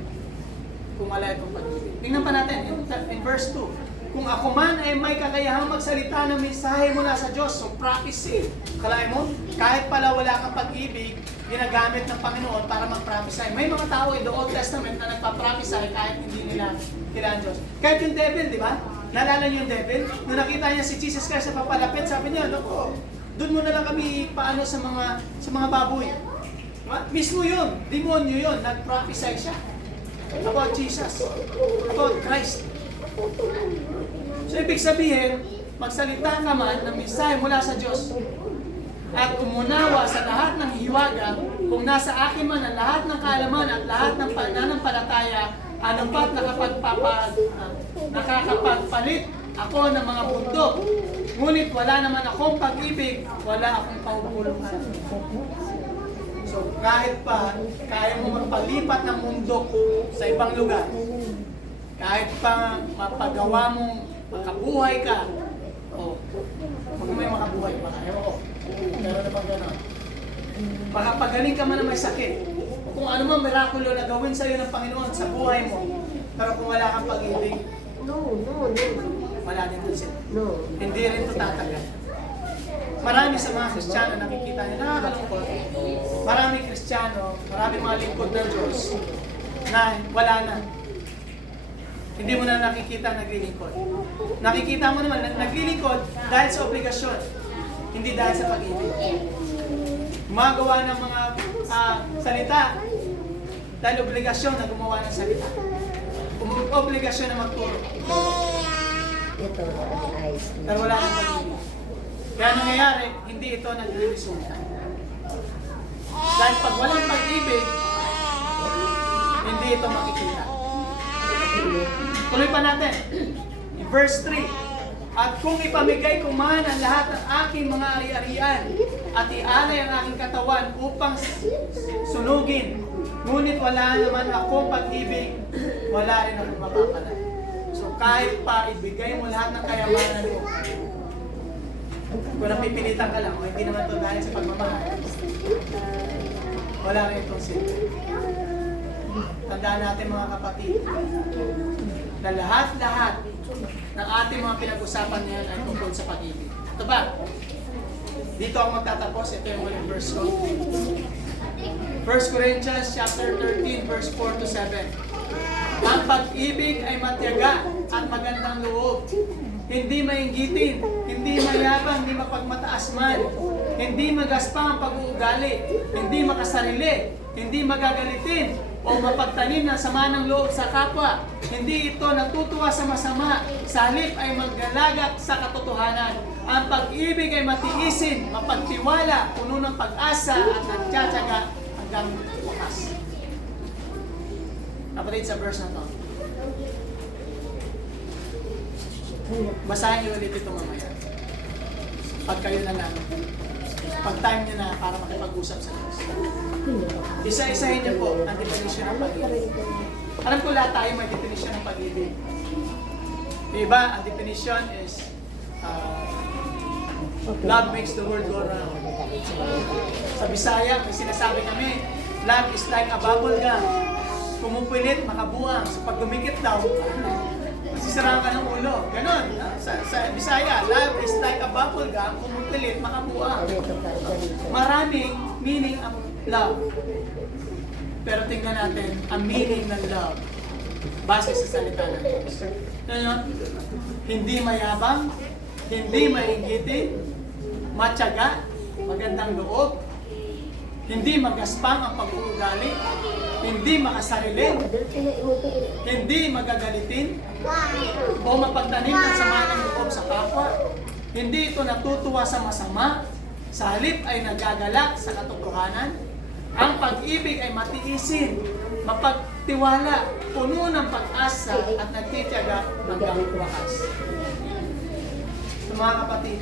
Kung wala itong pag-ibig. Tingnan pa natin, in verse 2. Kung ako man ay may kakayahang magsalita ng mensahe mula sa Diyos, so prophecy. Kalahin mo, kahit pala wala kang pag-ibig, ginagamit ng Panginoon para mag-prophesy. May mga tao in the Old Testament na nagpa-prophesy kahit hindi nila kailangan Diyos. Kahit yung devil, di ba? Naalala niyo yung devil? Nung nakita niya si Jesus Christ sa papalapit, sabi niya, naku, doon mo na lang kami paano sa mga baboy. Mismo yun, demonyo yun, nag-prophesy siya about Jesus, about Christ. So, ibig sabihin, magsalita ka man ng mensahe mula sa Diyos at umunawa sa lahat ng hiwaga, kung nasa akin man ang lahat ng kaalaman at lahat ng pananampalataya, anupat nakakapagpalit ako ng mga bundok. Ngunit wala naman akong pag-ibig, wala akong kahubuluhan. So, kahit pa kaya mo magpalipat ng bundok sa ibang lugar, kahit pa mapagawa mong makabuhay ka, huwag may makabuhay pa ka, ewan ko, pero naman gano'n. Makapagaling ka man na may sakit, o kung ano man mirakulo na gawin sa'yo ng Panginoon sa buhay mo, pero kung wala kang pag-ibig, wala din ito siya. Hindi rin ito tatagal. Marami sa mga Kristiyano nakikita niya, nakakalungkot. Marami Kristiyano, marami mga lingkod ng Diyos na wala na. Hindi mo na nakikita naglilingkod. Nakikita mo naman naglilingkod dahil sa obligasyon, hindi dahil sa pag-ibig. Gumagawa ng mga salita dahil obligasyon na gumawa ng salita. Obligasyon na magturo. Ito, ayos. Pero wala nang pag-ibig. Kaya nangyayari, hindi ito nagre-resulta. Dahil pag walang pag-ibig, hindi ito makikita. Tuloy pa natin. In verse 3. At kung ipamigay ko man ang lahat ng aking mga ari-arian at ialay ang aking katawan upang sunugin, ngunit wala naman akong pag-ibig, wala rin akong mapapala. So kahit pa ibigay mo lahat ng kayamanan mo, kung napipilitan ka lang, o hindi naman ito dahil sa pagmamahal, wala rin itong silbi. Tandaan natin mga kapatid, na lahat-lahat ng ating mga pinag-usapan niyan ay tungkol sa pag-ibig. Ito ba? Dito ako magtatapos. Ito yung ulit verse ko. 1 Corinthians chapter 13 verse 4 to 7. Ang pag-ibig ay matyaga at magandang loob. Hindi mainggitin, hindi mayabang, hindi mapagmataas man, hindi magaspang ang pag-uugali, hindi makasarili, hindi magagalitin, o mapagtanim ng sama ng loob sa kapwa. Hindi ito natutuwa sa masama, sa halip ay maggalagat sa katotohanan. Ang pag-ibig ay matiisin, mapagtiwala, puno ng pag-asa at nagtsatsaga hanggang wakas. Kapatid, sa verse na to. Basahin niyo ulit ito mamaya. pag kayo na lang, pag time nyo na para makipag-usap sa Diyos. Isa-isahin niyo po ang definition ng pag-ibig. Alam ko lahat tayo may definition ng pag-ibig. Iba, ang definition is love makes the world go round. Sa Bisaya, may sinasabi kami, love is like a bubble gum. Pumupilit, makabuang. So pag dumikit daw, masisiraan ka ng ulo. Ganon. Sa Bisaya, love is like a bubble gum. Pumupilit, makabuang. Maraming meaning ang love. Pero tingnan natin ang meaning ng love base sa salita ng Diyos. Ngayon, hindi mayabang, hindi mainggitin, matyaga, magandang loob, hindi magaspang ang pag-uugali, hindi makasarili, hindi magagalitin, o mapagtanim ng sama ng loob sa kapwa, hindi ito natutuwa sa masama, sa halip ay nagagalak sa katotohanan. Ang pag-ibig ay matiisin, mapagtiwala, puno ng pag-asa at nagtitiyaga hanggang wakas. So, mga kapatid,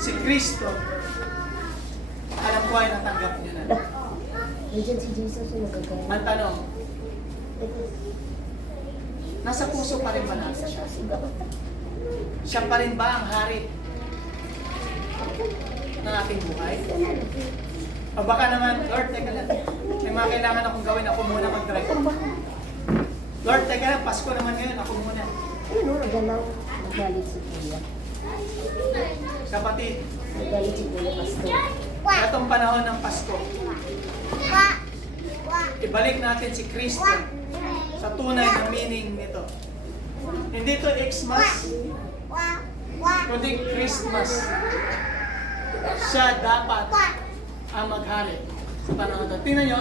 si Kristo, alam ko ay natanggap niyo na. Nandiyan si Jesus yung nagkakaroon. Ang tanong, nasa puso pa rin ba natin siya? Siya pa rin ba ang hari ng ating buhay? O baka naman, Lord, teka lang. May mga kailangan akong gawin, ako muna mag-drive. Lord, teka lang, Pasko naman ngayon, ako muna. Ayun o, nagalaw. Nagalit si Kuya. Kapatid, Nagalit si Kuya Pastor. itong panahon ng Pasko, ibalik natin si Kristo sa tunay na meaning nito. Hindi ito Xmas, kundi Christmas. Siya dapat ang maghari sa panahon ito. Tingnan nyo,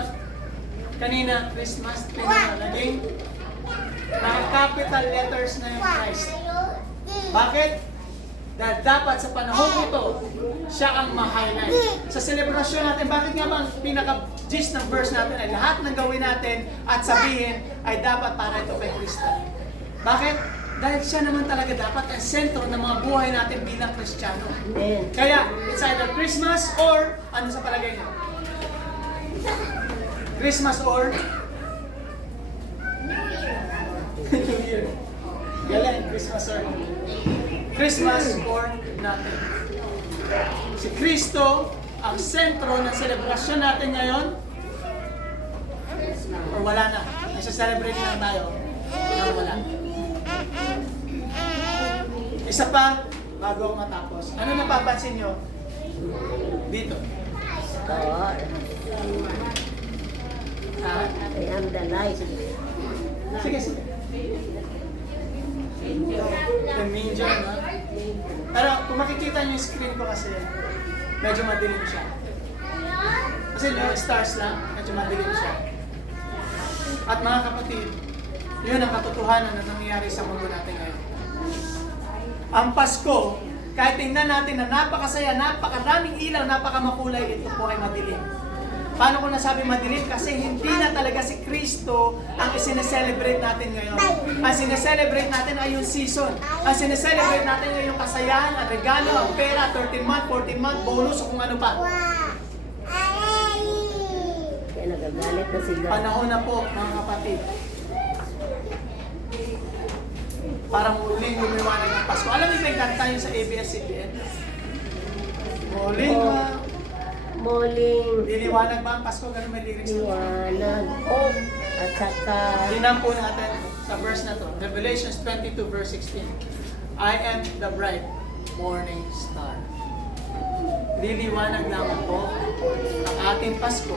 kanina Christmas, tingnan nyo, naging naka-capital letters na yung Christ. Bakit? Dahil dapat sa panahon ito, siya ang ma-highlight. Sa selebrasyon natin, bakit nga ba ang pinaka-gist ng verse natin ay lahat ng gawin natin at sabihin ay dapat para ito kay Kristo. Bakit? Dahil siya naman talaga dapat ang sentro ng mga buhay natin bilang Kristiyano. Amen. Kaya, it's either Christmas or, ano sa palagay niyo? Christmas or? New Year. Galing, Christmas or Christmas or nothing. Si Kristo ang sentro ng selebrasyon natin ngayon or wala na. Nasa-celebrate lang tayo. Wala. Isa pa, bago ako matapos. Ano napapansin nyo? Dito. God. I am the light. Sige. The manger, no? Pero kung makikita nyo yung screen ko kasi, medyo madilim siya. Kasi yung stars lang, medyo madilim siya. At mga kapatid, yun ang katotohanan na nangyayari sa mundo natin ngayon. Ang Pasko, kahit tingnan natin na napakasaya, napakaraming ilaw, napakamakulay, ito po ay madilim. Paano ko nasabi madilim? Kasi hindi na talaga si Kristo ang isineselebrate natin ngayon. Ang sineselebrate natin ay yung season. Ang sineselebrate natin ay yung kasayahan, ang regalo, ang pera, 13-month, 14-month, bonus, o kung ano pa. Kaya nagagalit na sila. Panahon na po, mga kapatid. Para muling lumiwanag ng Pasko. Alam niyo ba yung kanta yun sa ABS-CBN? Muling Liliwanag ba ang Pasko? Ganun may lyrics na. liwanag. Oh, at saka Tingnan po natin sa verse na to. Revelations 22 verse 16. I am the bright morning star. Liliwanag lamang po ang ating Pasko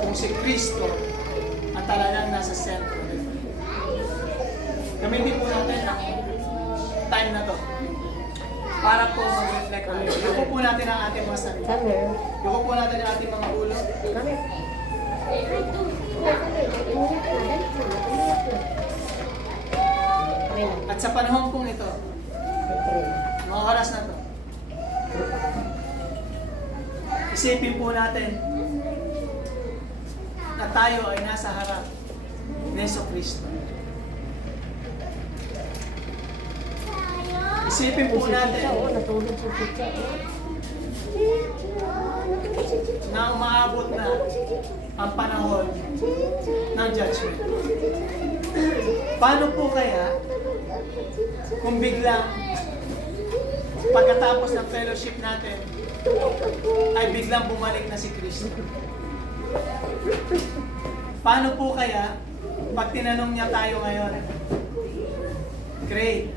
kung si Kristo ang talagang nasa sentro nito. Gamitin po natin ang time na to para po mag-reflect tayo. Yuko po natin ang ating mga sarili. come here. Yuko po natin ang ating mga ulo. Come here. At sa panahon pong ito, mga oras na to, isipin po natin na tayo ay nasa harap ni Jesu Cristo. Isipin po natin Natulog si Chicha. na umaabot na ang panahon ng judgment. Paano po kaya kung biglang pagkatapos ng fellowship natin ay biglang bumalik na si Kristo? Paano po kaya pag tinanong niya tayo ngayon, Great,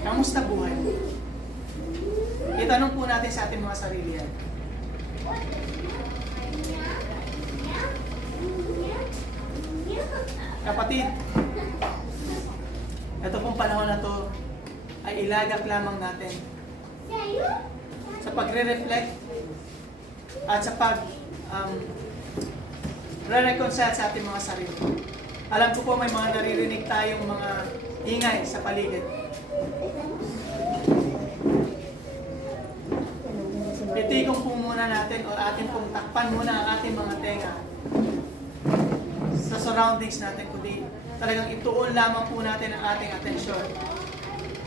kamusta buhay mo? Itanong po natin sa ating mga sarili yan. Kapatid, ito pong panahon na to ay ilagak lamang natin sa pagre-reflect at sa re-reconcile sa ating mga sarili. Alam ko po may mga naririnig tayong mga ingay sa paligid. Itikong po muna natin o ating pong takpan muna ang ating mga tenga sa surroundings natin, kundi talagang ituon lamang po natin ang ating atensyon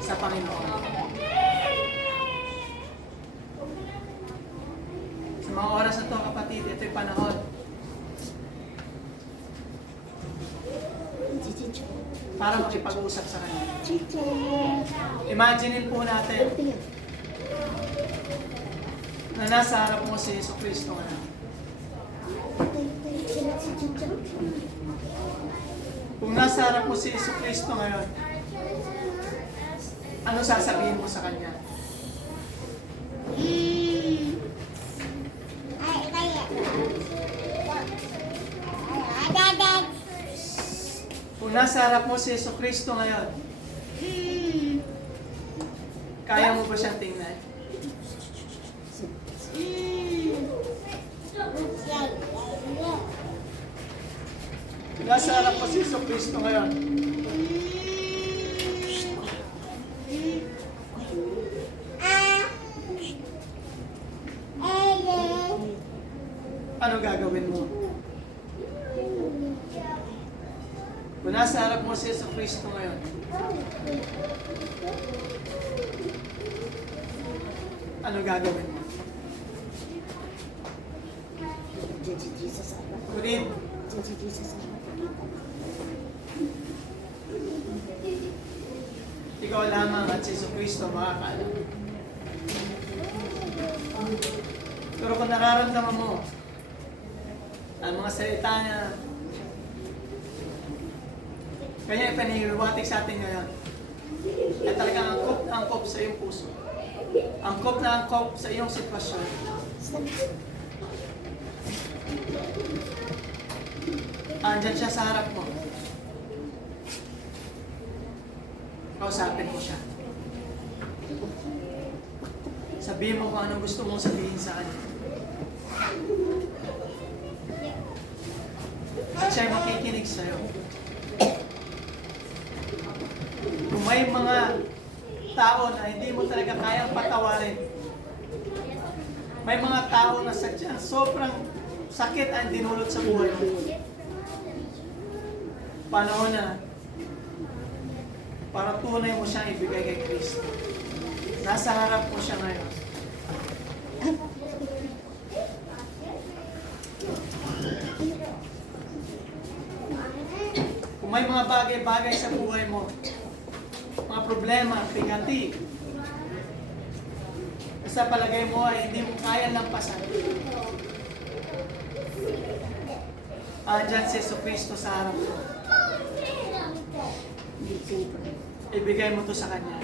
sa Panginoon. Sa mga oras na to, kapatid, ito'y panahon para makipag-usap sa Kanya. Imaginein po natin na nasa harap mo si Yesu Cristo nga. Kung nasa harap mo si Yesu Cristo ngayon, ano sasabihin mo sa Kanya? Kung nasa harap mo si Yesu Cristo ngayon, kaya mo ba siyang tingnan? Nasa harap mo si Yesu Cristo ngayon, ano gagawin mo? Kung nasa harap mo si Yesu Cristo ngayon, ano gagawin mo? Ngunit, ikaw lamang at si Yesu Cristo makakaalam. Pero kung nararamdaman mo ang mga salita niya, kanya ipanihiwatig sa atin ngayon, ay talagang angkop sa iyong puso. Angkop na angkop sa iyong sitwasyon. Andyan siya sa harap mo. Kausapin mo siya. Sabihin mo kung anong gusto mong sabihin sa kanya. At siya'y makikinig sa'yo. Kung may mga tao na hindi mo talaga kayang patawarin, may mga tao na sadyang sobrang sakit ang dinulot sa buhay mo, panahon na para tunay mo siyang ibigay kay Kristo. Nasa harap mo siya ngayon. Kung may mga bagay-bagay sa buhay mo, mga problema, bigati, sa palagay mo ay hindi mo kaya lampasan, andyan si Yesu Cristo sa harap mo. Ibigay mo to sa Kanya.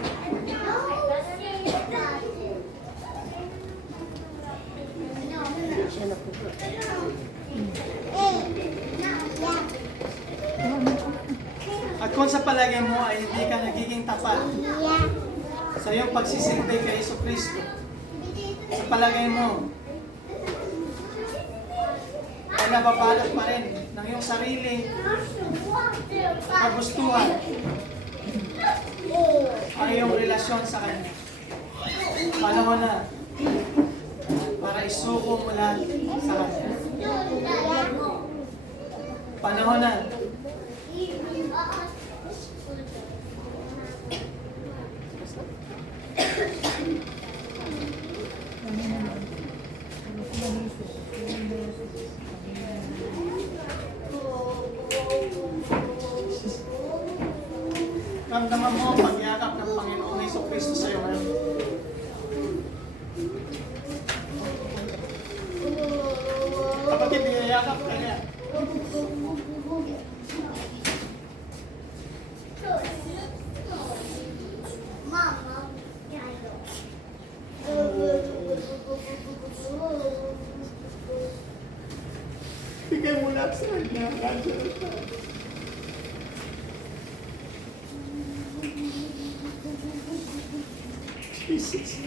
At kung sa palagay mo ay hindi ka nagiging tapat sa iyong pagsisilbi kay Yesu Cristo, sa palagay mo ay nababalot pa rin ng iyong sariling kagustuhan ang iyong relasyon sa Kanya, panahon na para isuko mo lahat sa Kanya. Panahon na Nararamdaman mo ang pagyakap ng Panginoong Jesucristo sa iyo ngayon. Kapatid, niyayakap ka niya. Bigay mo lahat sa kanya. Nandiyan ka. Jesus.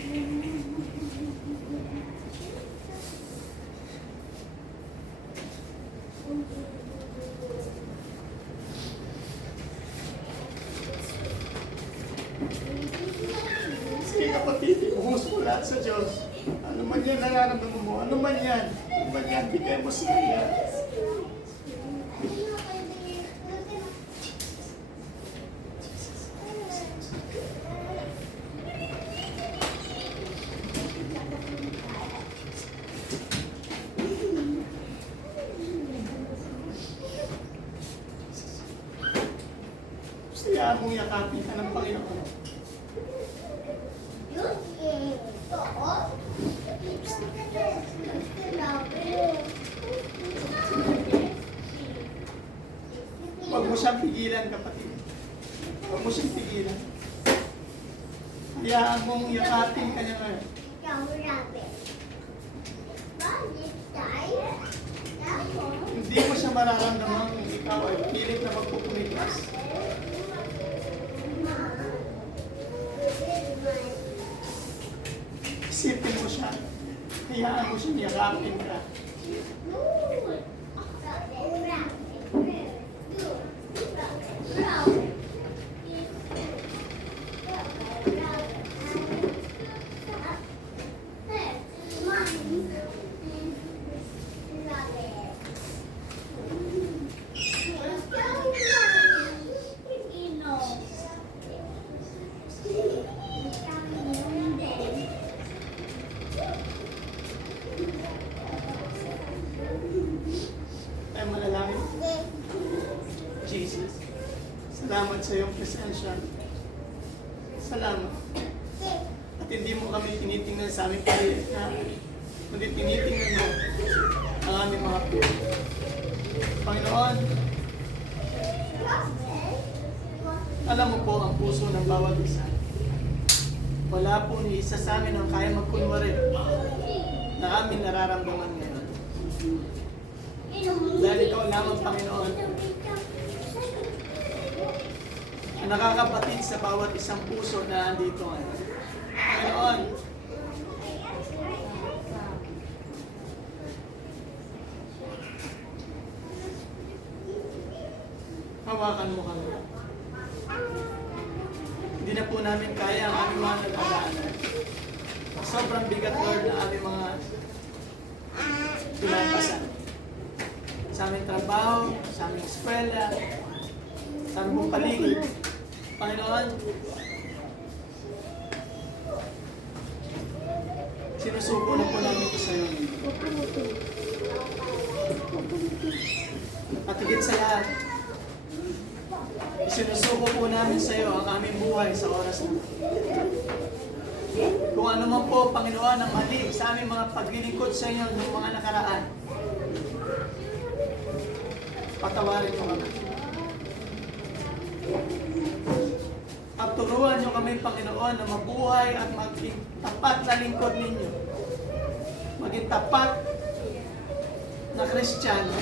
Sige kapatid, ibuhos mo lahat sa Diyos. Ano man yan nararamdaman mo, ano man yan. Ano man yan, bigay mo sa kanya. Kaya mong yakapin ka ng Panginoon. Huwag mo siyang pigilan, kapatid. Huwag mo siyang pigilan. Hayaan mong yakapin ka niya ngayon. Hindi mo siya mararamdaman kung ikaw ay pilit na magpupumitas. Isipin mo siya. Hayaan mo siya yakapin ka. Ay malalangin. Jesus, salamat sa iyong presensya. Salamat. At hindi mo kami tinitingnan sa aming parilit na, kundi tinitingnan mo ang aming mga puso. Panginoon, alam mo po ang puso ng bawat isa. Wala po ni isa sa amin ang kaya magkunwari na aming nararamdaman ngayon. Dahil ikaw lamang, Panginoon, ang nakakapatid sa bawat isang puso na andito ngayon. Panginoon, hawakan mo kami. Hindi na po namin kaya ang aming mga nag-aaral. Sobrang bigat, Lord, na aming mga pinapasan. Sa aming trabaho, sa aming eskwela, sa aming paligid. Panginoon, sinusuko na po namin ito sa iyo. At higit sa lahat, sinusuko po namin sa iyo ang aming buhay sa oras na. Kung ano man po, Panginoon, ang mali sa aming mga paglilingkod sa inyo ng mga nakaraan, patawarin mo kami. At turuan nyo kami, Panginoon, na mabuhay at maging tapat na lingkod ninyo. Maging tapat na Kristiyano.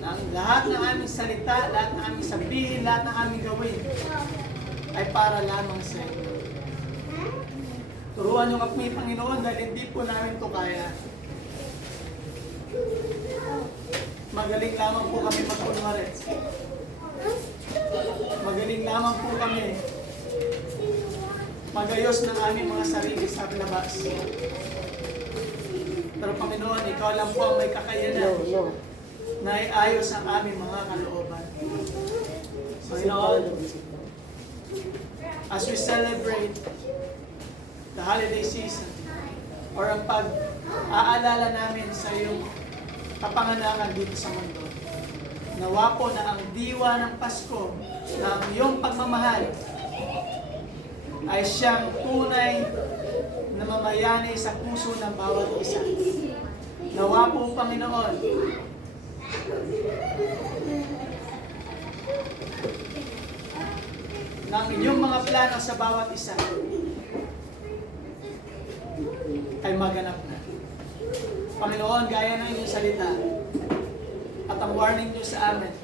Na ang lahat ng aming salita, lahat ng aming sabihin, lahat ng aming gawin ay para lamang sa inyo. Turuan nyo kami, Panginoon, dahil hindi po namin ito kaya. Magaling lamang po kami magkunwari. Magaling lamang po kami magayos ng aming mga sarili sa labas. Pero Panginoon, ikaw lang po ang may kakayanan na iayos ang aming mga kalooban. Panginoon, as we celebrate the holiday season, or ang pag-aalala namin sa iyong kapanganakan dito sa mundo, Nawa po na ang diwa ng Pasko na ang iyong pagmamahal ay siyang tunay na mamayani sa puso ng bawat isa. Nawa po, Panginoon, na ang inyong mga plano sa bawat isa ay maganap na. Panginoon, gaya ng inyong salita at ang warning niyo sa amin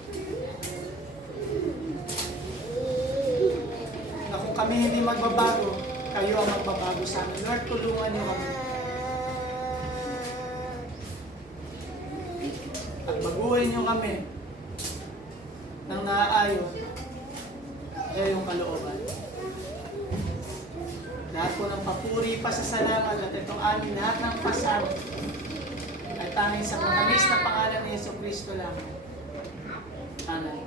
na kung kami hindi magbabago, kayo ang magbabago sa amin. Lord, tulungan niyo kami. At baguhin niyo kami ng naaayon sa iyong kalooban. Lahat po ng papuri, pasasalamat at itong amin, lahat ng pasama ay tanging sa matamis na pangalan ni Jesucristo lang. Amen.